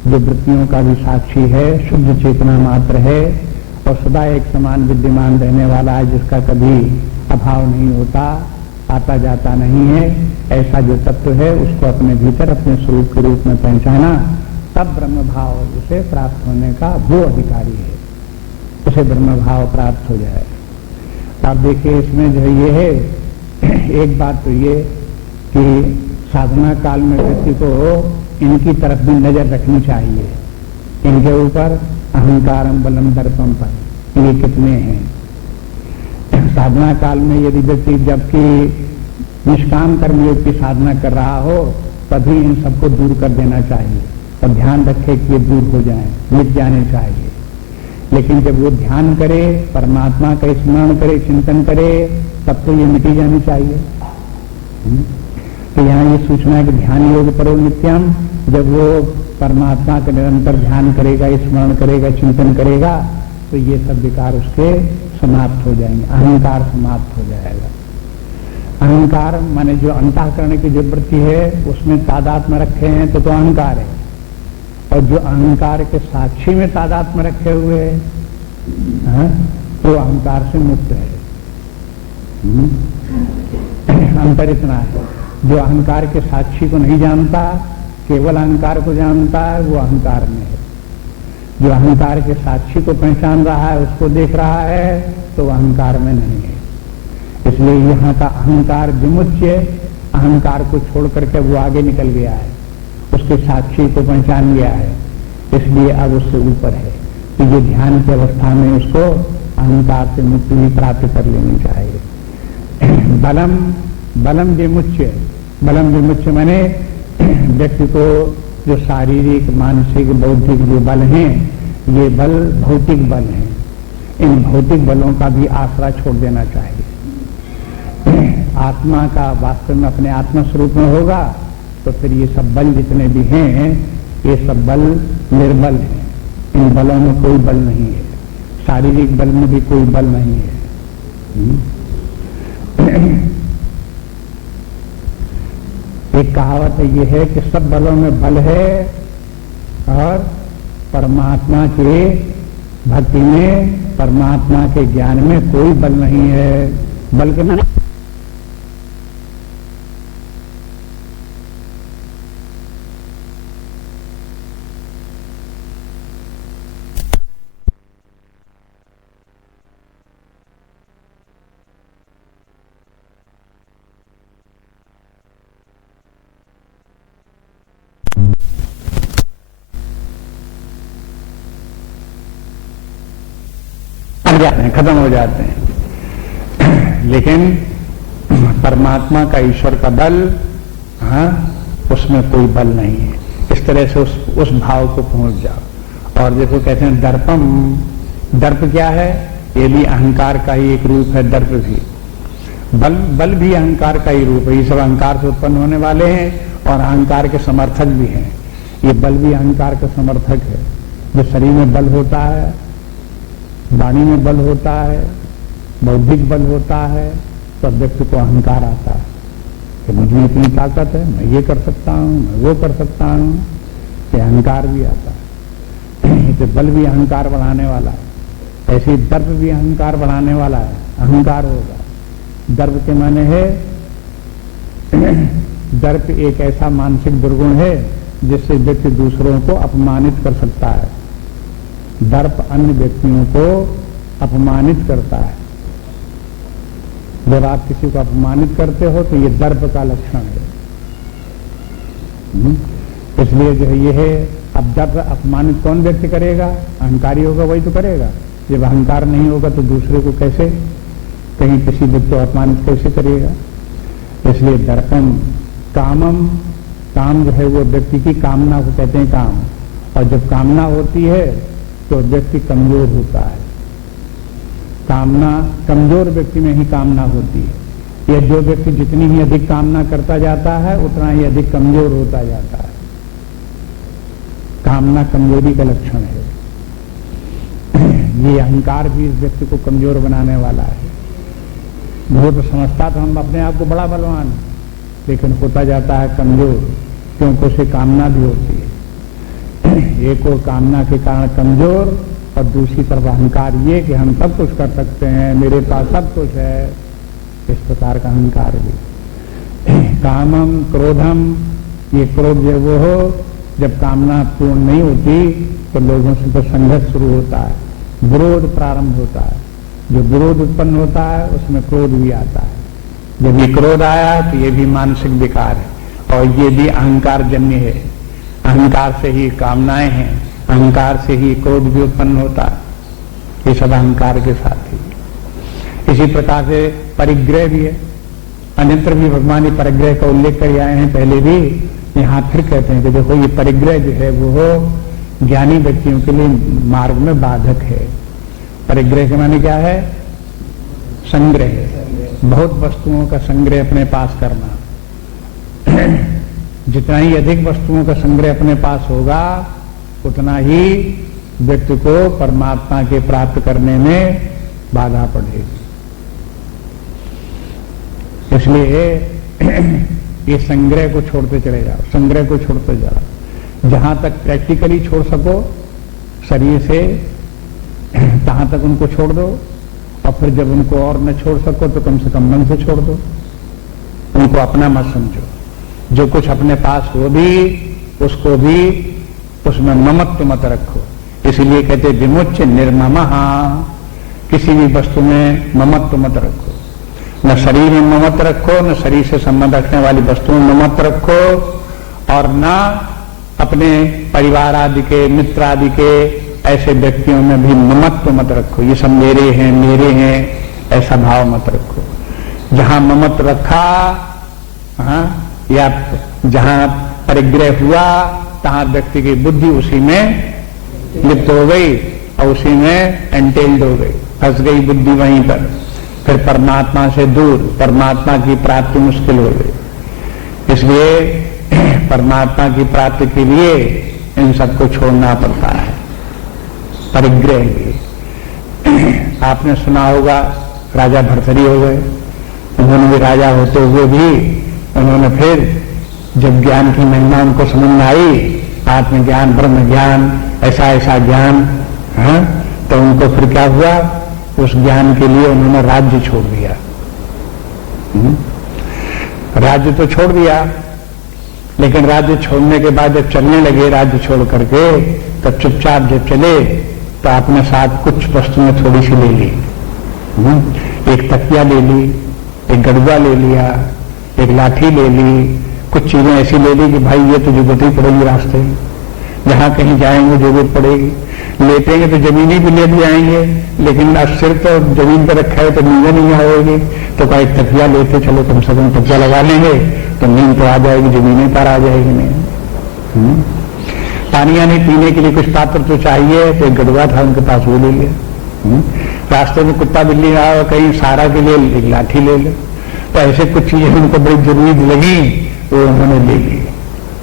जो वृत्तियों का भी साक्षी है, शुद्ध चेतना मात्र है और सदा एक समान विद्यमान रहने वाला है, जिसका कभी अभाव नहीं होता, आता जाता नहीं है, ऐसा जो तत्व है उसको अपने भीतर अपने स्वरूप के रूप में पहचाना, तब ब्रह्म भाव उसे प्राप्त होने का वो अधिकारी है, उसे ब्रह्म भाव प्राप्त हो जाए। आप देखिए इसमें जो ये है, एक बात तो ये कि साधना काल में व्यक्ति को इनकी तरफ भी नजर रखनी चाहिए, इनके ऊपर अहंकारम बलम दर्पम पर ये कितने हैं। साधना काल में यदि व्यक्ति जबकि निष्काम कर्मयोग की साधना कर रहा हो, तभी इन सबको दूर कर देना चाहिए और ध्यान रखे कि ये दूर हो जाएं, मिट जाने चाहिए। लेकिन जब वो ध्यान करे, परमात्मा का स्मरण करे, चिंतन करे, तब तो ये मिटी जानी चाहिए। तो यहाँ ये सूचना है कि ध्यान योग परो नित्यम, जब वो परमात्मा का निरंतर ध्यान करेगा, स्मरण करेगा, चिंतन करेगा, तो ये सब विकार उसके समाप्त हो जाएंगे, अहंकार समाप्त हो जाएगा। अहंकार माने जो अंतःकरण की जो वृत्ति है उसमें तादात्म्य रखे हैं तो अहंकार है, और जो अहंकार के साक्षी में तादात्म्य रखे हुए हैं तो अहंकार से मुक्त है। अंतर इतना है, जो अहंकार के साक्षी को नहीं जानता, केवल अहंकार को जानता है, वो अहंकार में है। जो अहंकार के साक्षी को पहचान रहा है, उसको देख रहा है, तो अहंकार में नहीं है। इसलिए यहाँ का अहंकार विमुच्य, अहंकार को छोड़ करके वो आगे निकल गया है, उसके साक्षी को पहचान गया है, इसलिए अब उससे ऊपर है। तो ये ध्यान की अवस्था में उसको अहंकार से मुक्ति भी प्राप्त कर लेनी चाहिए। बलम, बलम विमुच्य, बलम विमुच्य माने व्यक्ति को जो शारीरिक, मानसिक, बौद्धिक जो बल हैं, ये बल भौतिक बल हैं, इन भौतिक बलों का भी आसरा छोड़ देना चाहिए। आत्मा का वास्तव में अपने आत्मा स्वरूप में होगा तो फिर ये सब बल जितने भी हैं, ये सब बल निर्बल हैं, इन बलों में कोई बल नहीं है, शारीरिक बल में भी कोई बल नहीं है। एक कहावत ये है कि सब बलों में बल है और परमात्मा के भक्ति में, परमात्मा के ज्ञान में कोई बल नहीं है। बल के माने जाते हैं, खत्म हो जाते हैं। लेकिन परमात्मा का, ईश्वर का बल, हाँ, उसमें कोई बल नहीं है। इस तरह से उस भाव को पहुंच जाओ। और देखो कहते हैं दर्पम, दर्प क्या है? ये भी अहंकार का ही एक रूप है। दर्प भी बल, बल भी अहंकार का ही रूप है। ये सब अहंकार से उत्पन्न होने वाले हैं और अहंकार के समर्थक भी हैं। ये बल भी अहंकार का समर्थक है। जो शरीर में बल होता है, वाणी में बल होता है, बौद्धिक बल होता है, तो व्यक्ति को अहंकार आता है कि मुझे इतनी ताकत है, मैं ये कर सकता हूँ, मैं वो कर सकता हूँ, ये अहंकार भी आता है। तो बल भी अहंकार बढ़ाने वाला है, ऐसे ही दर्प भी अहंकार बढ़ाने वाला है, अहंकार होगा। दर्प के माने है, दर्प एक ऐसा मानसिक दुर्गुण है जिससे व्यक्ति दूसरों को अपमानित कर सकता है। दर्प अन्य व्यक्तियों को अपमानित करता है। जब आप किसी को अपमानित करते हो तो ये दर्प का लक्षण है। इसलिए जो है ये है, अब दर्प अपमानित कौन व्यक्ति करेगा? अहंकारी होगा वही तो करेगा। जब अहंकार नहीं होगा तो दूसरे को कैसे, कहीं किसी व्यक्ति को अपमानित कैसे करेगा? इसलिए दर्पम कामम, काम जो है वो व्यक्ति की कामना को कहते हैं काम, और जब कामना होती है तो व्यक्ति कमजोर होता है। कामना, कमजोर व्यक्ति में ही कामना होती है। यह जो व्यक्ति जितनी ही अधिक कामना करता जाता है उतना ही अधिक कमजोर होता जाता है। कामना कमजोरी का लक्षण है। ये अहंकार भी इस व्यक्ति को कमजोर बनाने वाला है। वो तो समझता था हम अपने आप को बड़ा बलवान, लेकिन होता जाता है कमजोर, क्योंकि उसे कामना भी होती है। एक और कामना के कारण कमजोर, और दूसरी तरफ अहंकार ये कि हम सब कुछ कर सकते हैं, मेरे पास सब कुछ है, इस प्रकार का अहंकार भी। कामम क्रोधम, ये क्रोध जो वो हो, जब कामना पूर्ण नहीं होती तो लोगों से तो संघर्ष शुरू होता है, विरोध प्रारंभ होता है। जो विरोध उत्पन्न होता है उसमें क्रोध भी आता है। जब ये क्रोध आया तो ये भी मानसिक विकार है, और ये भी अहंकार जन्य है। अहंकार से ही कामनाएं हैं, अहंकार से ही क्रोध भी उत्पन्न होता है। ये सब अहंकार के साथ ही। इसी प्रकार से परिग्रह भी है। अन्यत्र भी भगवान ये परिग्रह का उल्लेख कर आए हैं पहले भी, यहां फिर कहते हैं कि देखो ये परिग्रह जो है वो ज्ञानी व्यक्तियों के लिए मार्ग में बाधक है। परिग्रह के माने क्या है? संग्रह, बहुत वस्तुओं का संग्रह अपने पास करना। जितना ही अधिक वस्तुओं का संग्रह अपने पास होगा उतना ही व्यक्ति को परमात्मा के प्राप्त करने में बाधा पड़ेगी। इसलिए ये संग्रह को छोड़ते चले जाओ, संग्रह को छोड़ते जाओ। जहां तक प्रैक्टिकली छोड़ सको शरीर से, तहां तक उनको छोड़ दो, और फिर जब उनको और न छोड़ सको तो कम से कम मन से छोड़ दो। उनको अपना मत समझो। जो कुछ अपने पास हो भी उसको भी उसमें ममत्व मत रखो। इसलिए कहते विमुच्य निर्ममः, किसी भी वस्तु में ममत्व मत रखो। न शरीर में ममत्व रखो, न शरीर से संबंध रखने वाली वस्तुओं में ममत्व रखो, और न अपने परिवार आदि के, मित्र आदि के ऐसे व्यक्तियों में भी ममत्व मत रखो। ये सब मेरे हैं, ऐसा भाव मत रखो। जहां ममत्व रखा, या जहां परिग्रह हुआ, तहां व्यक्ति की बुद्धि उसी में लिप्त हो गई और उसी में एंटेल्ड हो गई, फंस गई बुद्धि वहीं पर। फिर परमात्मा से दूर, परमात्मा की प्राप्ति मुश्किल हो गई। इसलिए परमात्मा की प्राप्ति के लिए इन सबको छोड़ना पड़ता है। परिग्रह भी आपने सुना होगा, राजा भर्तरी हो गए। उन्होंने भी राजा होते हुए भी उन्होंने फिर जब ज्ञान की महिमा उनको समझ में आई, आत्मज्ञान, ब्रह्म ज्ञान, ऐसा ऐसा ज्ञान, तो उनको फिर क्या हुआ? उस ज्ञान के लिए उन्होंने राज्य छोड़ दिया। राज्य तो छोड़ दिया, लेकिन राज्य छोड़ने के बाद जब चलने लगे राज्य छोड़ करके, तब चुपचाप जब चले तो अपने साथ कुछ वस्तुएं थोड़ी सी ले ली। एक तकिया ले ली, एक गड़ुआ ले लिया, एक लाठी ले ली, कुछ चीजें ऐसी ले ली कि भाई ये तो जरूरत ही पड़ेगी, रास्ते जहां कहीं जाएंगे जरूरत पड़ेगी। लेटेंगे तो जमीन ही भी ले भी आएंगे, लेकिन सिर तो जमीन पर रखा है तो नींद नहीं आएगी, तो कोई तकिया लेते चलो, कम से कम तकिया लगा लेंगे तो नींद तो आ जाएगी, जमीन पर आ जाएगी नहीं। पानी नहीं पीने के लिए कुछ पात्र तो चाहिए, तो एक गड़ुआ था उनके पास, वो ले लिया। रास्ते में कुत्ता बिल्ली आया, कहीं सहारा के लिए एक लाठी ले लो। तो ऐसे कुछ चीजें उनको बड़ी जरूरी लगी, वो उन्होंने ले ली,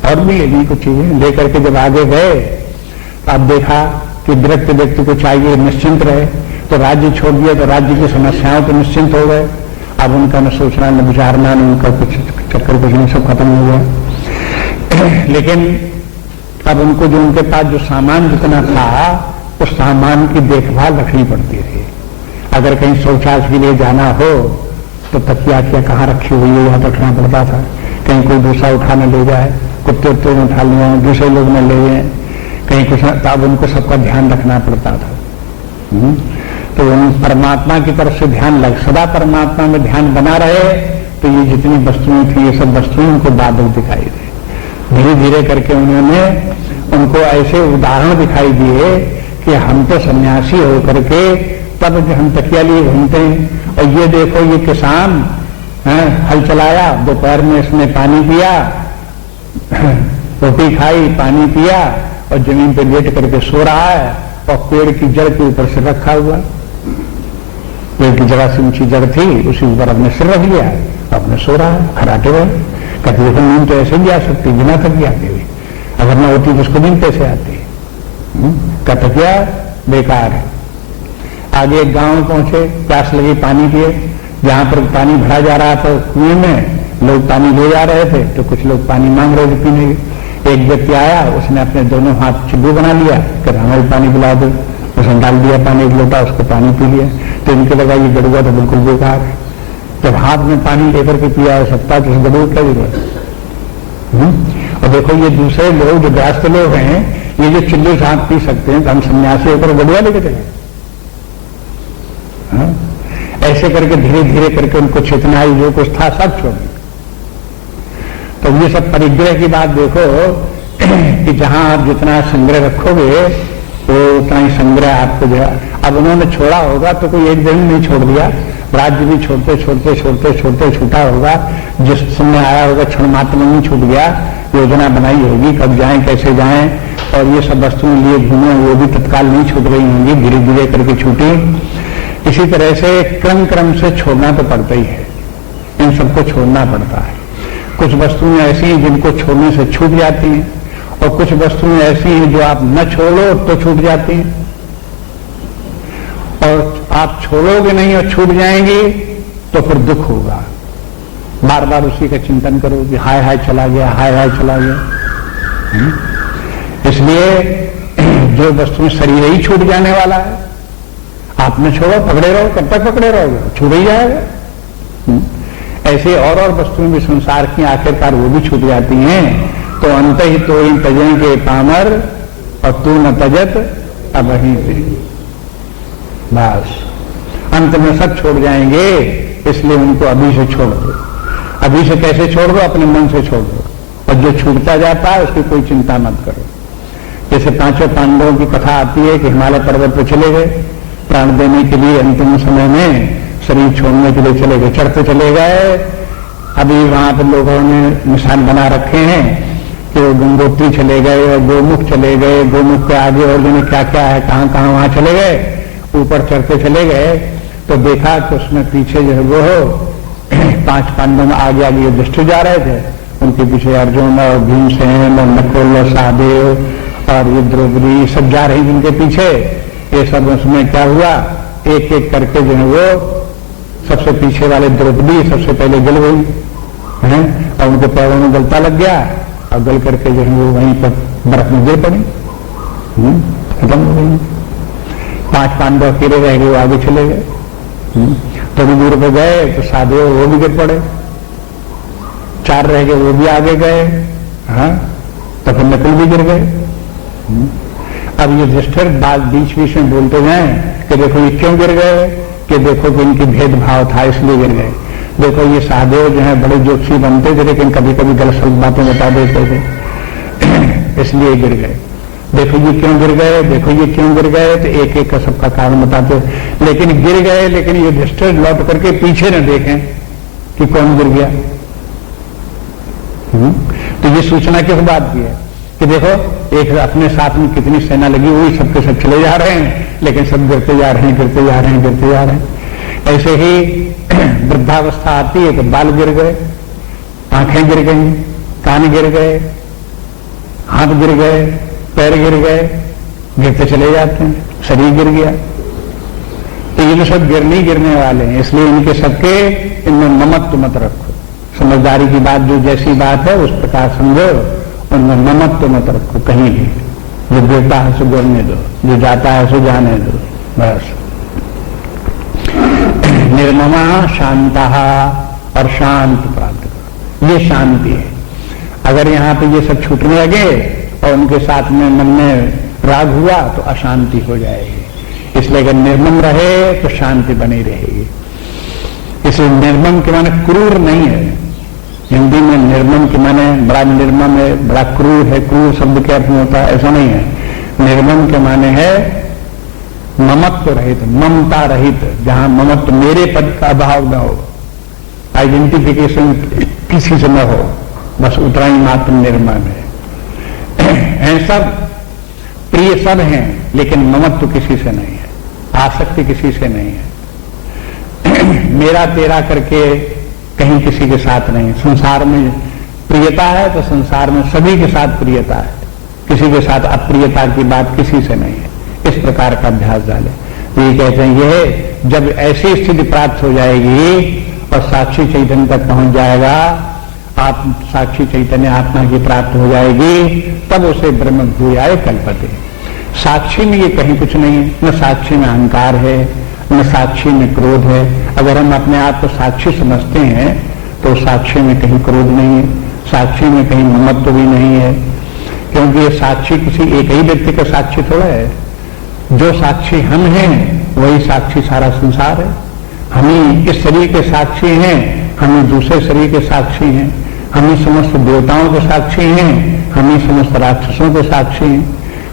और भी ले ली कुछ चीजें। लेकर के जब आगे गए, अब देखा कि विरक्त व्यक्ति को चाहिए निश्चिंत रहे, तो राज्य छोड़ दिया, तो राज्य की समस्याओं तो निश्चिंत हो गए। अब उनका न सोचना, न विचारना, न उनका कुछ चक्कर, कुछ नहीं, सब खत्म हो गया। लेकिन अब उनको जो उनके पास जो सामान जितना था, उस सामान की देखभाल रखनी पड़ती थी। अगर कहीं शौचालय के लिए जाना हो तो तकिया क्या कहाँ रखी हुई है, वहां रखना पड़ता था। कहीं कोई दूसरा उठाने ले जाए, कुत्ते उत्ते ने उठा लिया, दूसरे लोग ने ले गए, कहीं कुछ, तब उनको सबका ध्यान रखना पड़ता था। तो उन परमात्मा की तरफ से ध्यान लग, सदा परमात्मा में ध्यान बना रहे, तो ये जितनी वस्तुएं थी ये सब वस्तुएं उनको बादल दिखाई दे। धीरे धीरे करके उन्होंने उनको ऐसे उदाहरण दिखाई दिए कि हम तो सन्यासी होकर के तब जो हम तकिया लिए घूमते हैं, और ये देखो ये किसान हल चलाया, दोपहर में इसने पानी पिया, रोटी खाई, पानी पिया, और जमीन पे लेट करके सो रहा है, और पेड़ की जड़ के ऊपर सिर रखा हुआ। पेड़ की जरा सी ऊंची जड़ थी, उसी ऊपर अपने सिर रख लिया, अपने सो रहा है, खराटे हुए। कहते देखो नींद तो ऐसे भी आ सकती, बिना तकिया के भी, अगर ना होती तो उसको नींद कैसे आती। का तकिया बेकार है। आगे एक गांव पहुंचे, प्यास लगी, पानी पिए। जहां पर पानी भरा जा रहा था कुएं में, लोग पानी ले जा रहे थे, तो कुछ लोग पानी मांग रहे थे पीने के। एक व्यक्ति आया, उसने अपने दोनों हाथ चिल्लू बना लिया, कहते हमें भी पानी पिला दो। उसने डाल दिया पानी एक लोटा, उसको पानी पी लिया। तो इनके लगा ये गड़ुआ तो बिल्कुल बेकार है। जब हाथ में पानी लेकर के पिया हो सकता तो गड़ुआ क्या जरूरत। और देखो ये दूसरे लोग जो गृहस्थ लोग हैं, ये जो चिल्लू से हाथ पी सकते हैं, तो हम सन्यासी होकर गड़ुआ लेके चले। ऐसे करके धीरे धीरे करके उनको चेतना आई, जो कुछ था सब छोड़ दिया। तो ये सब परिग्रह की बात देखो कि जहां आप जितना संग्रह रखोगे तो उतना ही संग्रह आपको जो है। अब उन्होंने छोड़ा होगा तो कोई एक दिन नहीं छोड़ दिया, राज्य भी छोड़ते छोड़ते छोड़ते छोड़ते छूटा होगा। जिस समय आया होगा क्षण मात्र में नहीं छूट गया, योजना बनाई होगी कब जाएं कैसे जाएं, और ये सब वस्तुएं लिए घूमे, वो भी तत्काल नहीं छूट रही होंगी, धीरे धीरे करके छूटी। इसी तरह से क्रम क्रम से छोड़ना तो पड़ता ही है, इन सबको छोड़ना पड़ता है। कुछ वस्तुएं ऐसी हैं जिनको छोड़ने से छूट जाती हैं, और कुछ वस्तुएं ऐसी हैं जो आप न छोड़ो तो छूट जाती हैं, और आप छोड़ोगे नहीं और छूट जाएंगी तो फिर दुख होगा। बार बार उसी का चिंतन करो कि हाय हाय चला गया, हाय हाय चला गया। इसलिए जो वस्तुएं शरीर ही छूट जाने वाला है, आप न छोड़ो, पकड़े रहो, कब तक पकड़े रहोगे, छूट ही जाएगा। ऐसे और वस्तुएं भी संसार की आखिरकार वो भी छूट जाती हैं। तो अंत ही तो इन तजेंगे पामर, और तू न तजत अब ही बस अंत में सब छोड़ जाएंगे। इसलिए उनको अभी से छोड़ दो। अभी से कैसे छोड़ दो? अपने मन से छोड़ दो, और जो छूटता जाता है उसकी कोई चिंता मत करो। जैसे पांचों पांडवों की कथा आती है कि हिमालय पर्वत पर चले गए प्राण देने के लिए, अंतिम समय में शरीर छोड़ने के लिए चले गए, चढ़ते चले गए। अभी वहां पर लोगों ने निशान बना रखे हैं कि वो गंगोत्री चले गए और गोमुख चले गए, गोमुख के आगे और जो क्या क्या है, कहां कहां वहां चले गए। ऊपर चढ़ते चले गए तो देखा कि उसमें पीछे जो है वो 5 पांडव आगे आगे युधिष्ठिर जा रहे थे, उनके पीछे अर्जुन और भीमसेन और नकुल और सहदेव और ये द्रौपदी सब जा रही जिनके पीछे। ये सब उसमें क्या हुआ, एक एक करके जो है वो सबसे पीछे वाले द्रौपदी सबसे पहले गल गई है, और उनके पैरों में गलता लग गया, और गल करके जो है वो वहीं पर बर्फ में गिर पड़ी, खत्म हो गई। 5 पांडव अकेले रह गए, वो आगे चले गए। थोड़ी दूर पर गए तो सहदेव वो भी गिर पड़े, 4 रह गए, वो भी आगे गए। हाँ, तो फिर नकुल भी गिर गए। अब ये युधिष्ठिर बात बीच बीच में बोलते गए कि देखो ये क्यों गिर गए, कि देखो कि इनकी भेदभाव था इसलिए गिर गए। देखो ये सहदेव जो है बड़े जोशी बनते थे, लेकिन कभी कभी गलत बातें बता देते थे इसलिए गिर गए। देखो ये क्यों गिर गए, देखो ये क्यों गिर गए, तो एक एक का सबका कारण बताते, लेकिन गिर गए। लेकिन ये युधिष्ठिर लौट करके पीछे न देखें कि कौन गिर गया। तो ये सूचना किस बात की है कि देखो एक अपने साथ में कितनी सेना लगी हुई, सबके सब चले जा रहे हैं, लेकिन सब गिरते जा रहे हैं, गिरते जा रहे हैं, गिरते जा रहे हैं। ऐसे ही वृद्धावस्था आती है तो बाल गिर गए, आंखें गिर गई, कान गिर गए, हाथ गिर गए, पैर गिर गए, गिरते चले जाते हैं, शरीर गिर गया। तो ये जो सब गिरने गिरने वाले हैं, इसलिए इनके सबके इनमें ममत्व मत रखो। समझदारी की बात जो जैसी बात है उस प्रकार समझो, उनमें ममत्व मत रखो कहीं भी। जो गिरता है सो गिरने दो, जो जाता है सो जाने दो, बस। निर्ममा शांता, और शांत प्राप्त करो, ये शांति है। अगर यहां पे ये सब छूटने लगे और उनके साथ में मन में राग हुआ तो अशांति हो जाएगी। इसलिए अगर निर्मम रहे तो शांति बनी रहेगी। इसलिए निर्मम के माने क्रूर नहीं है। हिंदी में निर्मम के माने बड़ा निर्मम है, बड़ा क्रूर है, क्रूर शब्द के अर्थ में होता है, ऐसा नहीं है। निर्मम के माने है ममत्व रहित, ममता रहित, जहां ममत्व मेरे पद का अभाव न हो, आइडेंटिफिकेशन किसी से न हो, बस उतना ही मात्र निर्मम है। सब प्रिय सब हैं, लेकिन ममत्व किसी से नहीं है, आसक्ति किसी से नहीं है। मेरा तेरा करके कहीं किसी के साथ नहीं। संसार में प्रियता है तो संसार में सभी के साथ प्रियता है, किसी के साथ अप्रियता की बात किसी से नहीं है। इस प्रकार का अभ्यास डाले। ये कहते हैं ये जब ऐसी स्थिति प्राप्त हो जाएगी और साक्षी चैतन्य तक पहुंच जाएगा, आप साक्षी चैतन्य आत्मा की प्राप्त हो जाएगी, तब उसे ब्रह्म भूयाय कल्पते। साक्षी में ये कहीं कुछ नहीं है, न साक्षी में अहंकार है, न साक्षी में क्रोध है। अगर हम अपने आप को साक्षी समझते हैं तो साक्षी में कहीं क्रोध नहीं है, साक्षी में कहीं ममत्व भी नहीं है, क्योंकि ये साक्षी किसी एक ही व्यक्ति का साक्षी थोड़ा है। जो साक्षी हम हैं वही साक्षी सारा संसार है। हम ही इस शरीर के साक्षी हैं, हम ही दूसरे शरीर के साक्षी हैं, हम ही समस्त देवताओं के साक्षी हैं, हम ही समस्त राक्षसों के साक्षी हैं,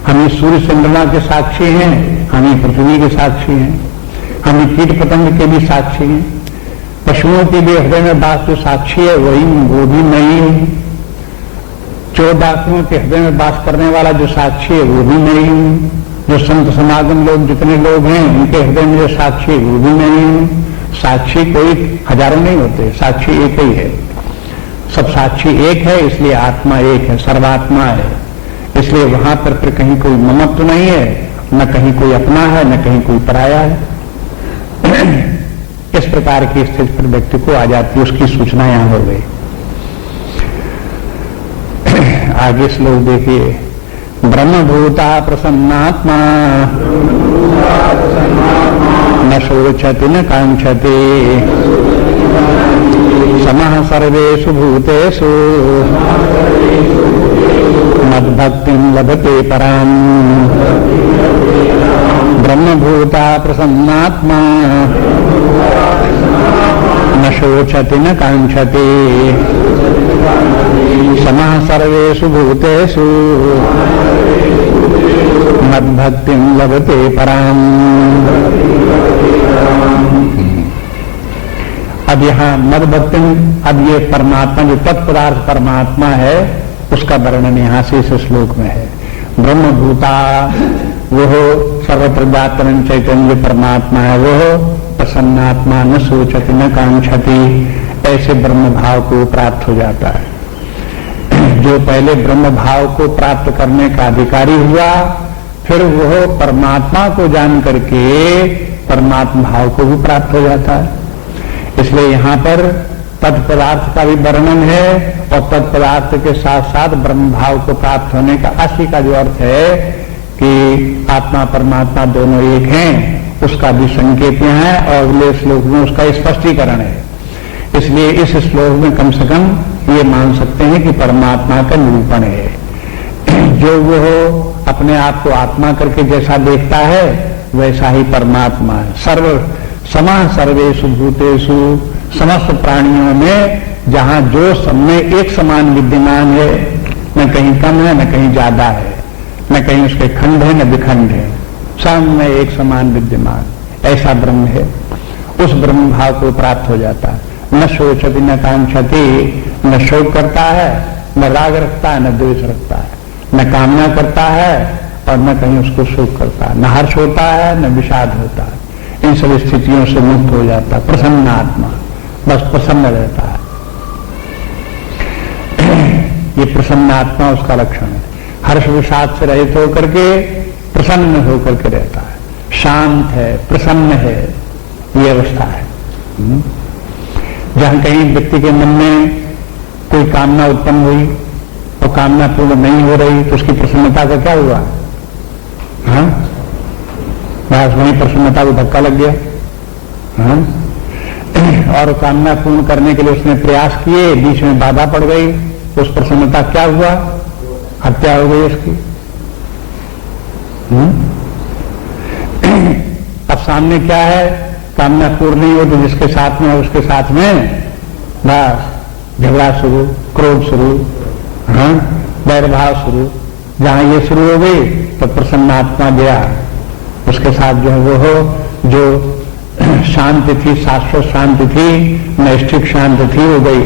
हम ही सूर्य चंद्रमा के साक्षी हैं, हम ही पृथ्वी के साक्षी हैं, हम ही कीट पतंग के भी साक्षी हैं। पशुओं के भी हृदय में बात जो साक्षी है वही वो भी नहीं है। चोर डाकुओं के हृदय में बात करने वाला जो साक्षी है वो भी नहीं है। जो संत समागम लोग जितने लोग हैं उनके हृदय में जो साक्षी है वो भी नहीं है। साक्षी कोई हजारों नहीं होते, साक्षी एक ही है। सब साक्षी एक है, इसलिए आत्मा एक है, सर्वात्मा है। इसलिए वहां पर फिर कहीं कोई ममत्व नहीं है, न कहीं कोई अपना है, न कहीं कोई पराया है। इस प्रकार की स्थिति पर व्यक्ति को आ जाती है, उसकी सूचना यहां हो गई। आगे श्लोक देखिए। ब्रह्मभूता प्रसन्नात्मा न शोचति न कांक्षति समः सर्वेषु भूतेषु मद्भक्तिं लभते पराम्। ब्रह्मभूता प्रसन्नात्मा न शोचति न कांक्षति समः सर्वेषु भूतेषु मद्भक्तिं लभते पराम्। अब यहाँ मद्भक्तिं, अब ये परमात्मा जो तत्पदार्थ परमात्मा है उसका वर्णन यहाँ से इस श्लोक में है। ब्रह्मभूता वो सर्वप्रदातन चैतन्य परमात्मा है, वो प्रसन्नात्मा न सोचति न कांक्षति, ऐसे ब्रह्म भाव को प्राप्त हो जाता है। जो पहले ब्रह्म भाव को प्राप्त करने का अधिकारी हुआ, फिर वह परमात्मा को जान करके परमात्मा भाव को भी प्राप्त हो जाता है। इसलिए यहाँ पर तत्पदार्थ का भी वर्णन है और तत्पदार्थ के साथ साथ ब्रह्म भाव को प्राप्त होने का असली का जो अर्थ है कि आत्मा परमात्मा दोनों एक हैं, उसका भी संकेत यहाँ है और अगले श्लोक में उसका स्पष्टीकरण है। इसलिए इस श्लोक में कम से कम ये मान सकते हैं कि परमात्मा का निरूपण है। जो वो अपने आप को आत्मा करके जैसा देखता है वैसा ही परमात्मा है। समा सर्वेषु भूतेषु, समस्त प्राणियों में जहां जो सब में एक समान विद्यमान है, न कहीं कम है न कहीं ज्यादा है, न कहीं उसके खंड है न विखंड है, सब में एक समान विद्यमान, ऐसा ब्रह्म है। उस ब्रह्म भाव को प्राप्त हो जाता है। न शोचति न कांक्षति, न शोक करता है, न राग रखता है, न द्वेष रखता है, न कामना करता है और न कहीं उसको शोक करता है, न हर्ष होता है न विषाद होता है। इन सब स्थितियों से मुक्त हो जाता है। प्रसन्न आत्मा, बस प्रसन्न रहता है। ये प्रसन्न आत्मा उसका लक्षण है। हर्ष विषाद से रहित होकर के प्रसन्न होकर के रहता है, शांत है, प्रसन्न है, ये अवस्था है। जहां कहीं व्यक्ति के मन में कोई कामना उत्पन्न हुई और कामना पूर्ण नहीं हो रही तो उसकी प्रसन्नता का क्या हुआ? हाँ, बस वहीं प्रसन्नता को धक्का लग गया। हाँ? और कामना पूर्ण करने के लिए उसने प्रयास किए, बीच में बाधा पड़ गई, उस प्रसन्नता क्या हुआ? हत्या हो गई उसकी। अब सामने क्या है, कामना पूर्ण नहीं हो तो जिसके साथ में उसके साथ में बस झगड़ा शुरू, क्रोध शुरू, हाँ, वैरभाव शुरू। जहां ये शुरू हो गई तो प्रसन्न आत्मा गया, उसके साथ जो है वो हो, जो शांति थी, शाश्वत शांति थी, नैष्ठिक शांति थी, हो गई,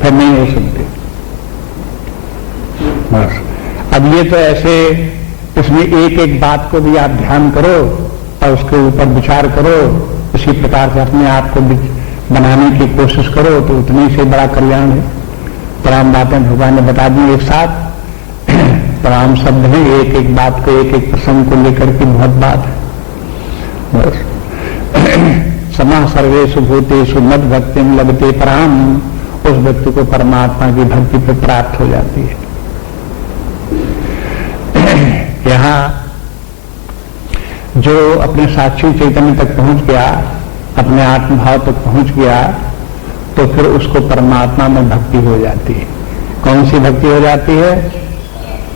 फिर नहीं हो सकती। बस अब ये तो ऐसे, इसमें एक एक बात को भी आप ध्यान करो और उसके ऊपर विचार करो, इसी प्रकार से अपने आप को बनाने की कोशिश करो तो उतनी से बड़ा कल्याण है। तमाम बातें भगवान ने बता दी एक साथ, तमाम शब्द हैं, एक एक बात को, एक एक प्रसंग को लेकर के बहुत बात है। बस समा सर्वेषु भूतेषु मद भक्तिम लभते पराम, उस व्यक्ति को परमात्मा की भक्ति पर प्राप्त हो जाती है। यहां जो अपने साक्षी चैतन्य तक पहुंच गया, अपने आत्मभाव तक पहुंच गया, तो फिर उसको परमात्मा में भक्ति हो जाती है। कौन सी भक्ति हो जाती है?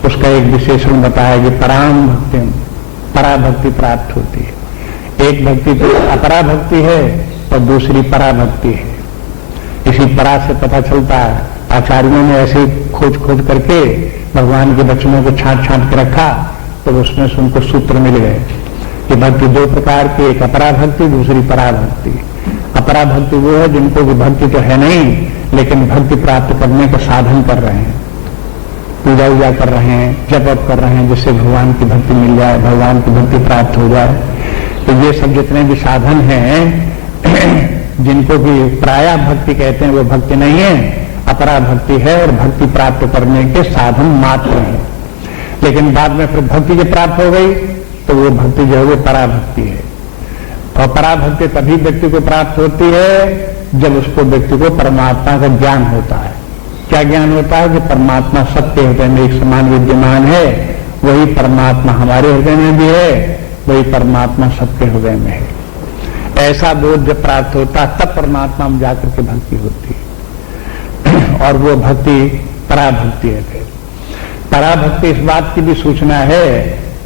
उसका एक विशेषण बताया कि पराम भक्ति, पराभक्ति प्राप्त होती है। एक भक्ति तो अपरा भक्ति है और दूसरी पराभक्ति है। इसी परा से पता चलता है, आचार्यों ने ऐसे खोज खोज करके भगवान के वचनों को छांट छांट के रखा, तो उसमें से उनको सूत्र मिल गए कि भक्ति दो प्रकार की, एक अपरा भक्ति, दूसरी पराभक्ति। अपरा भक्ति वो है जिनको की भक्ति तो है नहीं, लेकिन भक्ति प्राप्त करने का साधन कर रहे हैं, पूजा वूजा कर रहे हैं, जप वप कर रहे हैं, जिससे भगवान की भक्ति मिल जाए, भगवान की भक्ति प्राप्त हो जाए। तो ये सब जितने भी साधन हैं, जिनको भी प्रायः भक्ति कहते हैं, वो भक्ति नहीं है, अपरा भक्ति है और भक्ति प्राप्त करने के साधन मात्र हैं। लेकिन बाद में फिर भक्ति जब प्राप्त हो गई तो वो भक्ति जो है वो पराभक्ति है। और पराभक्ति तभी व्यक्ति को प्राप्त होती है जब उसको व्यक्ति को परमात्मा का ज्ञान होता है। क्या ज्ञान होता है? कि परमात्मा सबके हृदय में एक समान विद्यमान है, वही परमात्मा हमारे हृदय में भी है, वही परमात्मा सबके हृदय में है। ऐसा बोध जब प्राप्त होता है तब परमात्मा में जाकर के भक्ति होती है, और वो भक्ति पराभक्ति है। फिर पराभक्ति इस बात की भी सूचना है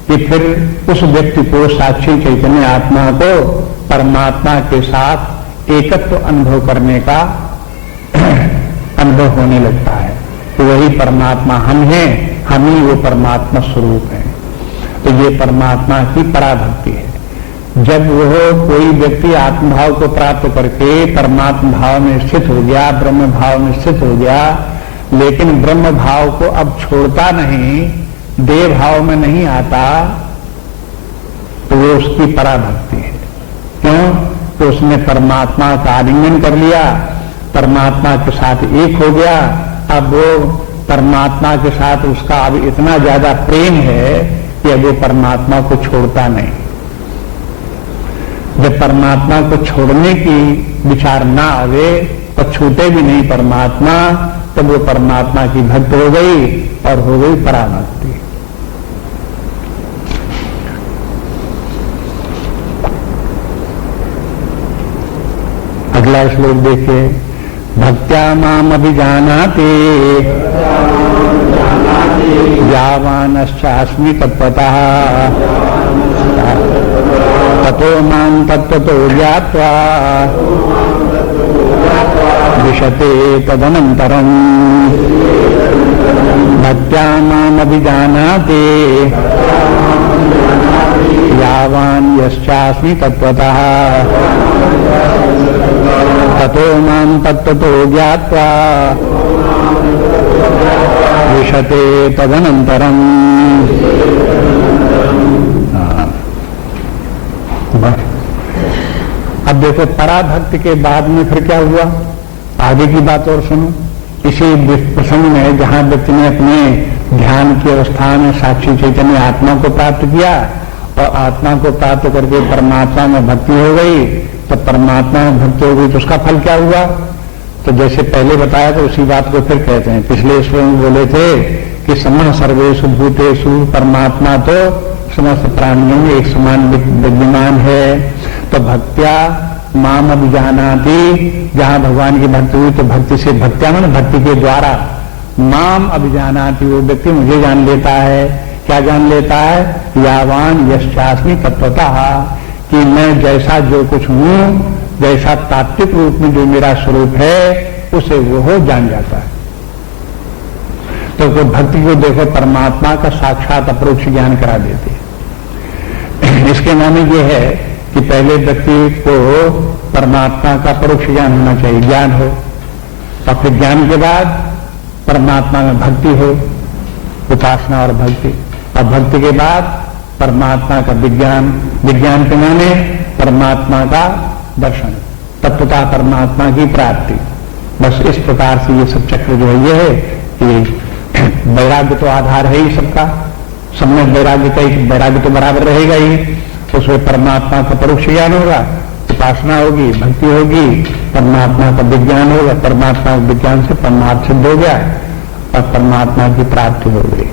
कि फिर उस व्यक्ति को, साक्षी चैतन्य आत्मा को परमात्मा के साथ एकत्व अनुभव करने का अनुभव होने लगता है। तो वही परमात्मा हम हैं, हम ही वो परमात्मा स्वरूप है। तो ये परमात्मा की पराभक्ति है। जब वह कोई व्यक्ति आत्मभाव को प्राप्त करके परमात्मा भाव में स्थित हो गया, ब्रह्म भाव में स्थित हो गया, लेकिन ब्रह्म भाव को अब छोड़ता नहीं, देह भाव में नहीं आता, तो वो उसकी पराभक्ति है। क्यों? तो उसने परमात्मा का आलिंगन कर लिया, परमात्मा के साथ एक हो गया। अब वो परमात्मा के साथ उसका अब इतना ज्यादा प्रेम है कि अब वो परमात्मा को छोड़ता नहीं। जब परमात्मा को छोड़ने की विचार ना आवे और छूटे भी नहीं परमात्मा, तब वो परमात्मा की भक्त हो गई और हो गई पराभक्ति। अगला श्लोक देखिए, भक्त्या माम अभिजानाति यावानश्चास्मि तत्त्वतः ततो मां तत्त्वतो ज्ञात्वा विशते तदनन्तरम्। भक्त्या माम अभिजानाति यावान् यश्चास्मि तत्त्वतः ततो मां तत्त्वतो ज्ञात्वा विशते तदनन्तरम्। अब देखो पराभक्ति के बाद में फिर क्या हुआ, आगे की बात और सुनो। इसी प्रसंग में जहां व्यक्ति ने अपने ध्यान की अवस्था में साक्षी चैतन्य आत्मा को प्राप्त किया और आत्मा को प्राप्त करके परमात्मा में भक्ति हो गई, तो परमात्मा में भक्ति हो गई तो उसका फल क्या हुआ? तो जैसे पहले बताया तो उसी बात को फिर कहते हैं। पिछले श्लोक में बोले थे कि समः सर्वेषु भूतेषु, परमात्मा तो समस्त प्राणियों में एक समान विद्यमान है। तो भक्त्या माम अभिजानाति, जहां भगवान की भक्ति हुई तो भक्ति से, भक्त्या मन भक्ति के द्वारा, माम अभिजानाति, वो व्यक्ति मुझे जान लेता है। क्या जान लेता है? यावान यश्चास्मि तत्वतः, कि मैं जैसा जो कुछ हूं, जैसा तात्विक रूप में जो मेरा स्वरूप है उसे वो जान जाता है। तो भक्ति को देखो परमात्मा का साक्षात अपरोक्ष ज्ञान करा देती है। इसके माने ये है कि पहले व्यक्ति को परमात्मा का परोक्ष ज्ञान होना चाहिए, ज्ञान हो, और फिर ज्ञान के बाद परमात्मा में भक्ति हो, उपासना और भक्ति, और भक्ति के बाद परमात्मा का विज्ञान, विज्ञान के माने परमात्मा का दर्शन, तत्वतः परमात्मा की प्राप्ति। बस इस प्रकार से ये सब चक्र जो है ये है कि वैराग्य तो आधार है ही सबका, सब में वैराग्य का ही, वैराग्य तो बराबर रहेगा ही, उसमें परमात्मा का परोक्ष ज्ञान होगा, उपासना होगी, भक्ति होगी, परमात्मा का विज्ञान होगा, परमात्मा के विज्ञान से परमार्थ सिद्ध हो गया और परमात्मा की प्राप्ति हो गई।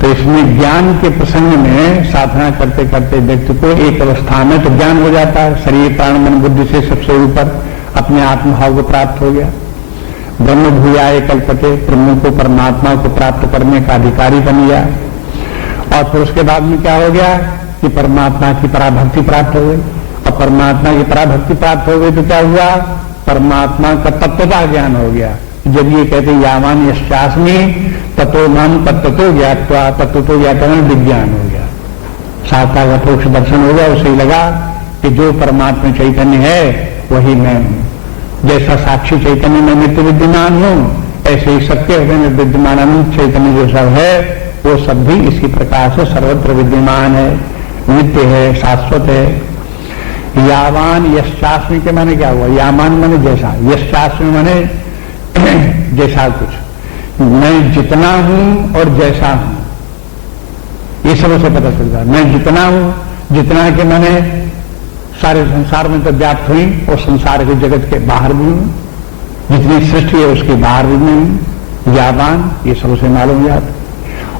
तो इसमें ज्ञान के प्रसंग में साधना करते करते व्यक्ति को एक अवस्था में तो ज्ञान हो जाता है, शरीर प्राण मन बुद्धि से सबसे ऊपर अपने आत्मभाव को प्राप्त हो गया। ब्रह्म भूयाय कल्पते, ब्रह्म को परमात्मा को प्राप्त करने का अधिकारी बन गया। और फिर उसके बाद में क्या हो गया कि परमात्मा की पराभक्ति प्राप्त हो गई, और परमात्मा की पराभक्ति प्राप्त हो गई तो क्या हुआ? परमात्मा का तत्वता ज्ञान हो गया। जब ये कहते यावान यश्चास्मि ततो माम तत्वतो ज्ञात्वा, तत्वतो ज्ञात्वा विज्ञान हो गया, साकार का प्रोक्ष दर्शन हो गया। उसे लगा कि जो परमात्मा चैतन्य है वही मैं हूं, जैसा साक्षी चैतन्य में नित्य विद्यमान हूं, ऐसे ही सबके हृदय में विद्यमान अनंत चैतन्य जो सब है वो सब भी इसी प्रकार से सर्वत्र विद्यमान है, नित्य है, शाश्वत है। यावान यश्चास्मि के माने क्या हुआ? यामान माने जैसा, यश्चास्मि माने जैसा कुछ, मैं जितना हूं और जैसा हूं, ये सब उसे पता चलता है। मैं जितना हूं, जितना के माने सारे संसार में तो व्याप्त हुई और संसार के जगत के बाहर भी हूं, जितनी सृष्टि है उसके बाहर भी मैं हूं, यावान, ये सब उसे मालूम जाता।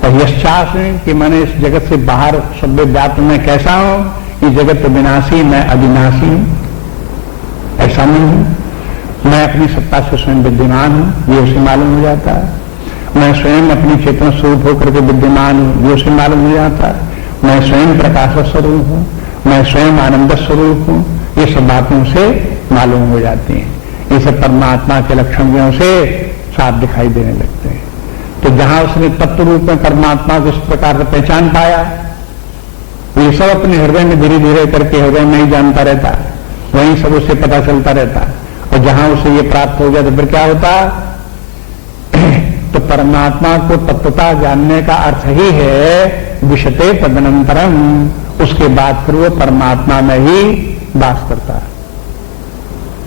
और यश्चास्मि कि मैंने इस जगत से बाहर सब व्याप्त मैं कैसा हूं? ये जगत तो विनाशी, मैं अविनाशी हूं, ऐसा नहीं हूं। मैं अपनी सत्ता से स्वयं विद्यमान हूं, ये उसे मालूम हो जाता है। मैं स्वयं अपनी चेतन स्वरूप होकर के विद्यमान हूं, ये उसे मालूम हो जाता है। मैं स्वयं प्रकाश स्वरूप हूं, मैं स्वयं आनंद स्वरूप हूं, ये सब बातें उसे मालूम हो जाती हैं। ये सब परमात्मा के लक्षण जो उसे साफ दिखाई देने लगते हैं। तो जहां उसने तत्व रूप में परमात्मा को इस प्रकार से पहचान पाया, ये सब अपने हृदय में धीरे धीरे करके हृदय में ही जानता रहता है, वहीं सब उसे पता चलता रहता है। और जहां उसे ये प्राप्त हो गया तो फिर क्या होता? तो परमात्मा को तत्वता जानने का अर्थ ही है विशते तदनंतरम, उसके बाद फिर वो परमात्मा में ही वास करता है।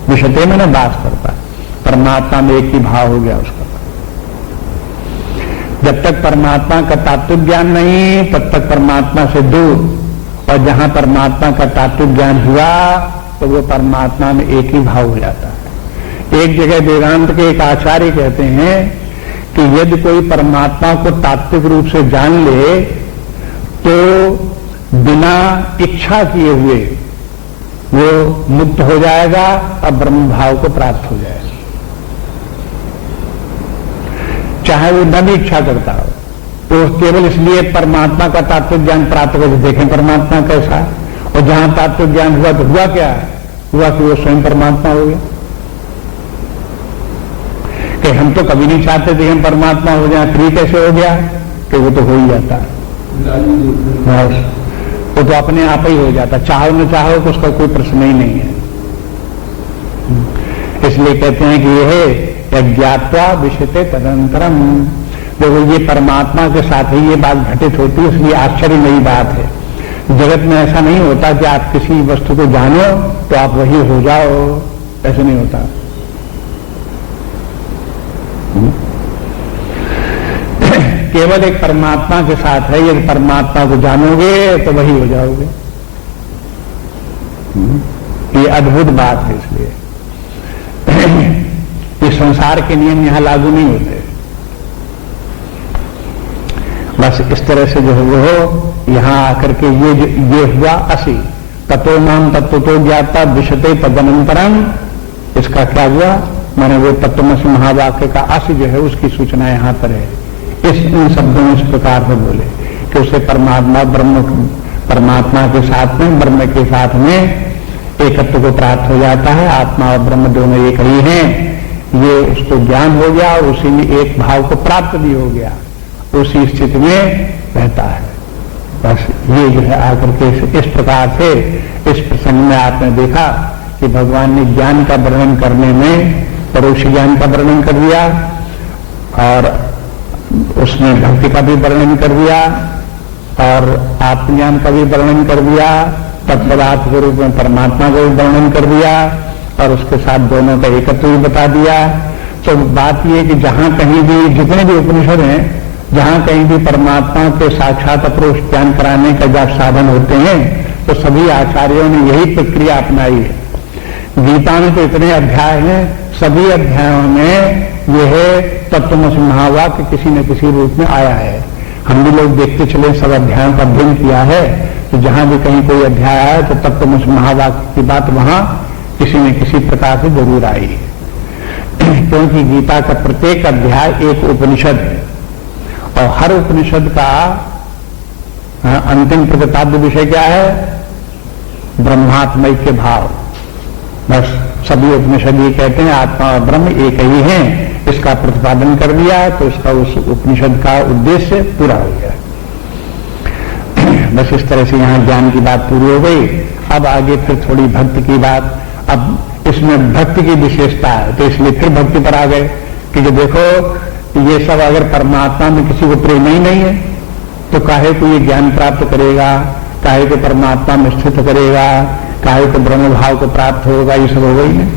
विशते में न वास करता है, परमात्मा में एक ही भाव हो गया उसका। जब तक परमात्मा का तात्विक ज्ञान नहीं तब तक परमात्मा से दूर, और जहां परमात्मा का तात्विक ज्ञान हुआ तो वो परमात्मा में एक ही भाव हो जाता है। एक जगह वेदांत के एक आचार्य कहते हैं कि यदि कोई परमात्मा को तात्विक रूप से जान ले तो बिना इच्छा किए हुए वो मुक्त हो जाएगा और ब्रह्म भाव को प्राप्त हो जाएगा, चाहे वो न भी इच्छा करता हो। तो केवल इसलिए परमात्मा का तात्विक ज्ञान प्राप्त करके देखें परमात्मा कैसा है। और जहां तात्विक ज्ञान हुआ तो हुआ क्या? हुआ कि वो स्वयं परमात्मा हो गया। कि हम तो कभी नहीं चाहते थे हम परमात्मा हो जाए, फ्री कैसे हो गया? कि वो तो हो ही जाता है, वो तो अपने आप ही हो जाता, चाहो न चाहो तो उसका कोई प्रश्न ही नहीं है। इसलिए कहते हैं कि यह ज्ञात्वा विषयते तदनंतरम, देखो ये परमात्मा के साथ ही ये बात घटित होती है, इसलिए आश्चर्य नई बात है। जगत में ऐसा नहीं होता कि आप किसी वस्तु को जानो तो आप वही हो जाओ, ऐसा नहीं होता। केवल एक परमात्मा के साथ है, यदि परमात्मा को जानोगे तो वही हो जाओगे। ये अद्भुत बात है। इसलिए ये संसार के नियम यहां लागू नहीं होते। बस इस तरह से जो है वो यहां आकर के ये हुआ असि तत्व नाम तत्व तो ज्ञाता विशते तदनंतरम, इसका क्या हुआ? मैंने वो तत्वमसि महावाक्य का असि जो है उसकी सूचना यहां पर है। इन शब्दों में इस प्रकार से बोले कि उसे परमात्मा के साथ में, ब्रह्म के साथ में एकत्व को प्राप्त हो जाता है। आत्मा और ब्रह्म दोनों एक ही हैं, ये उसको ज्ञान हो गया और उसी में एक भाव को प्राप्त भी हो गया, उसी स्थिति में रहता है। बस ये जो है आकर के इस प्रकार से इस प्रसंग में आपने देखा कि भगवान ने ज्ञान का वर्णन करने में परोक्ष ज्ञान का वर्णन कर दिया और उसमें भक्ति का भी वर्णन कर दिया और आत्मज्ञान का भी वर्णन कर दिया, तत्पदार्थ के रूप में परमात्मा का भी वर्णन कर दिया और उसके साथ दोनों का एकत्व भी बता दिया। तो बात यह कि जहां कहीं भी, जितने भी उपनिषद हैं, जहां कहीं भी परमात्मा के साक्षात अपरोक्ष ज्ञान कराने का जब साधन होते हैं तो सभी आचार्यों ने यही प्रक्रिया अपनाई है। गीता में तो इतने अध्याय हैं, सभी अध्यायों में यह तत्वमसि महावाक्य किसी न किसी रूप में आया है। हम भी लोग देखते चले, सब अध्यायों का अध्ययन किया है, तो जहां भी कहीं कोई अध्याय आया तो तत्वमसि महावाक्य की बात वहां किसी न किसी प्रकार से जरूर आई है। क्योंकि गीता का प्रत्येक अध्याय एक उपनिषद है और हर उपनिषद का अंतिम प्रतिपाद्य विषय क्या है? ब्रह्मात्मय के भाव। बस सभी उपनिषद ये कहते हैं आत्मा और ब्रह्म एक ही हैं, इसका प्रतिपादन कर दिया है तो उसका उस उपनिषद का उद्देश्य पूरा हो गया। बस इस तरह से यहां ज्ञान की बात पूरी हो गई। अब आगे फिर थोड़ी भक्ति की बात। अब इसमें भक्ति की विशेषता है तो इसलिए फिर भक्ति पर आ गए कि जो देखो ये सब अगर परमात्मा में किसी को प्रेम ही नहीं है तो काहे को ये ज्ञान प्राप्त करेगा, काहे को परमात्मा में स्थित करेगा, काहे को ब्रह्म भाव को प्राप्त होगा, ये सब होगा ही नहीं।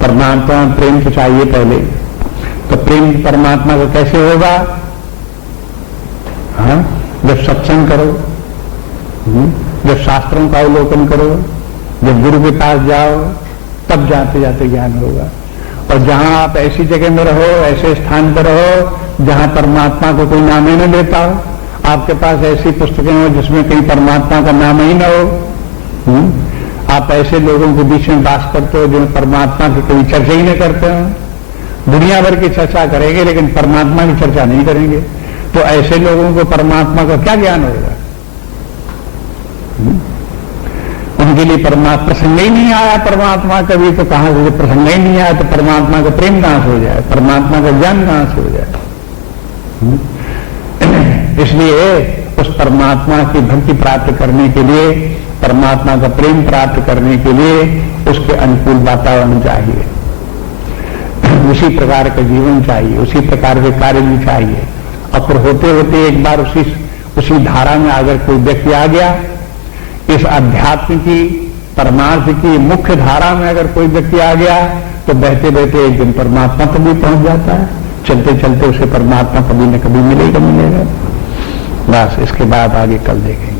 परमात्मा में प्रेम तो चाहिए पहले, तो प्रेम परमात्मा को कैसे होगा? हाँ, जब सत्संग करो, जब शास्त्रों का अवलोकन करो, जब गुरु के पास जाओ, तब जाते जाते ज्ञान होगा। और जहां आप ऐसी जगह में रहो, ऐसे स्थान पर रहो जहां परमात्मा को कोई नाम ही न लेता हो, आपके पास ऐसी पुस्तकें हो जिसमें कहीं परमात्मा का नाम ही न हो, आप ऐसे लोगों के बीच में वास करते हो जो परमात्मा की कोई चर्चा ही न करते हो। दुनिया भर की चर्चा करेंगे लेकिन परमात्मा की चर्चा नहीं करेंगे, तो ऐसे लोगों को परमात्मा का क्या ज्ञान होगा? उनके लिए परमात्मा प्रसंग ही नहीं आया परमात्मा कभी, तो कहां से प्रसंग ही नहीं आया तो परमात्मा का प्रेम कहां से हो जाए, परमात्मा का ज्ञान कहां से हो जाए? इसलिए उस परमात्मा की भक्ति प्राप्त करने के लिए, परमात्मा का प्रेम प्राप्त करने के लिए उसके अनुकूल वातावरण चाहिए, उसी प्रकार का जीवन चाहिए, उसी प्रकार के कार्य भी चाहिए। और फिर होते होते एक बार उसी धारा में अगर कोई व्यक्ति आ गया, इस अध्यात्म की, परमार्थ की मुख्य धारा में अगर कोई व्यक्ति आ गया तो बहते बहते एक दिन परमात्मा तक भी पहुंच जाता है। चलते चलते उसे परमात्मा कभी न कभी मिलेगा। बस इसके बाद आगे कल देखेंगे।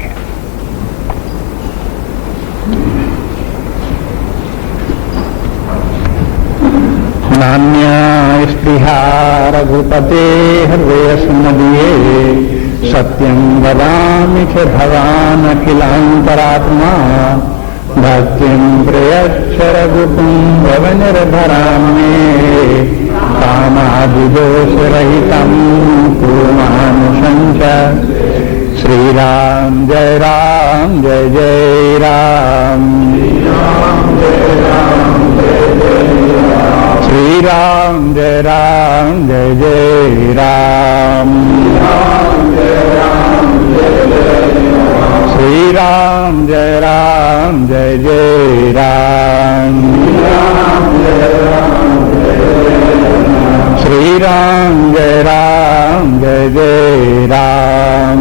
नान्या स्पृहा रघुपते हृदय स्मदीये सत्यं वदामि च भवान् अखिलान्तरात्मा भक्तिं प्रयच्छ रघुपुं भवनिर्भरां मे कामादिदोषरहितं कुर्मानुषं च। श्रीराम जय राम जय जय राम, श्रीराम जय राम जय जय राम, श्रीराम जय राम जय जय राम, श्रीराम जय राम जय जय राम,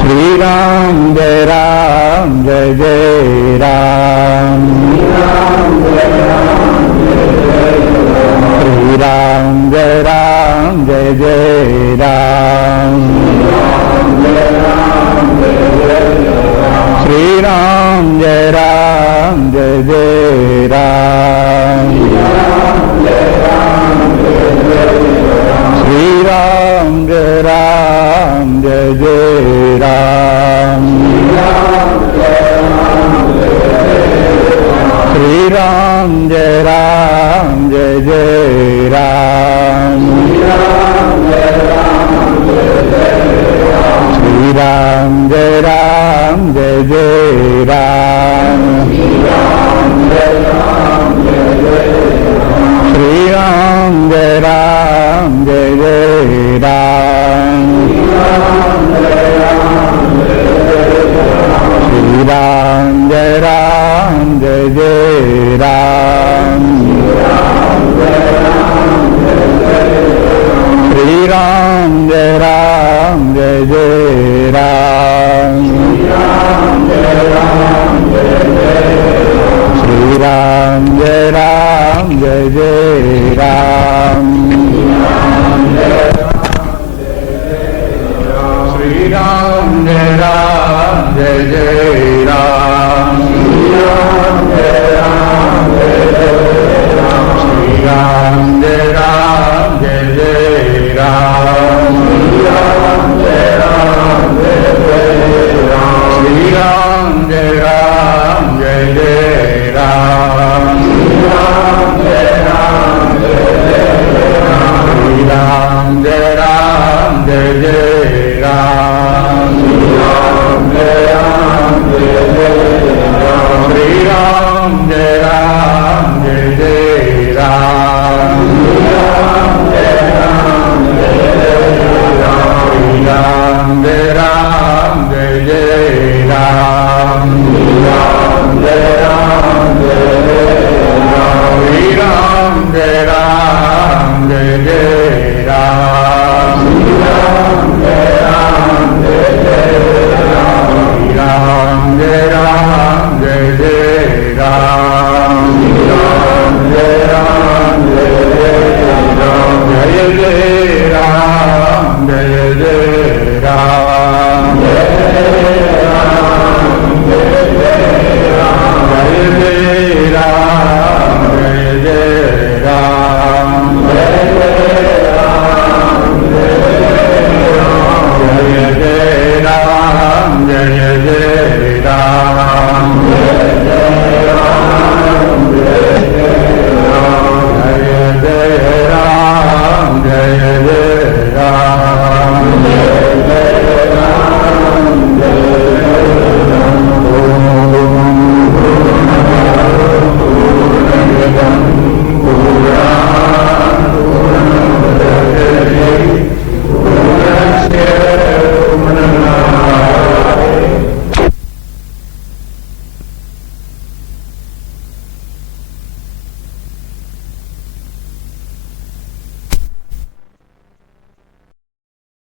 श्रीराम जय राम जय जय राम, श्रीराम जय राम जय जय राम, श्रीराम जय राम जय जय राम, श्रीराम जय राम जय जय राम, श्रीराम जय राम जय जय श्री राम जय जय राम। श्री राम जय जय राम। श्री राम जय जय राम। श्री राम जय जय राम। श्री राम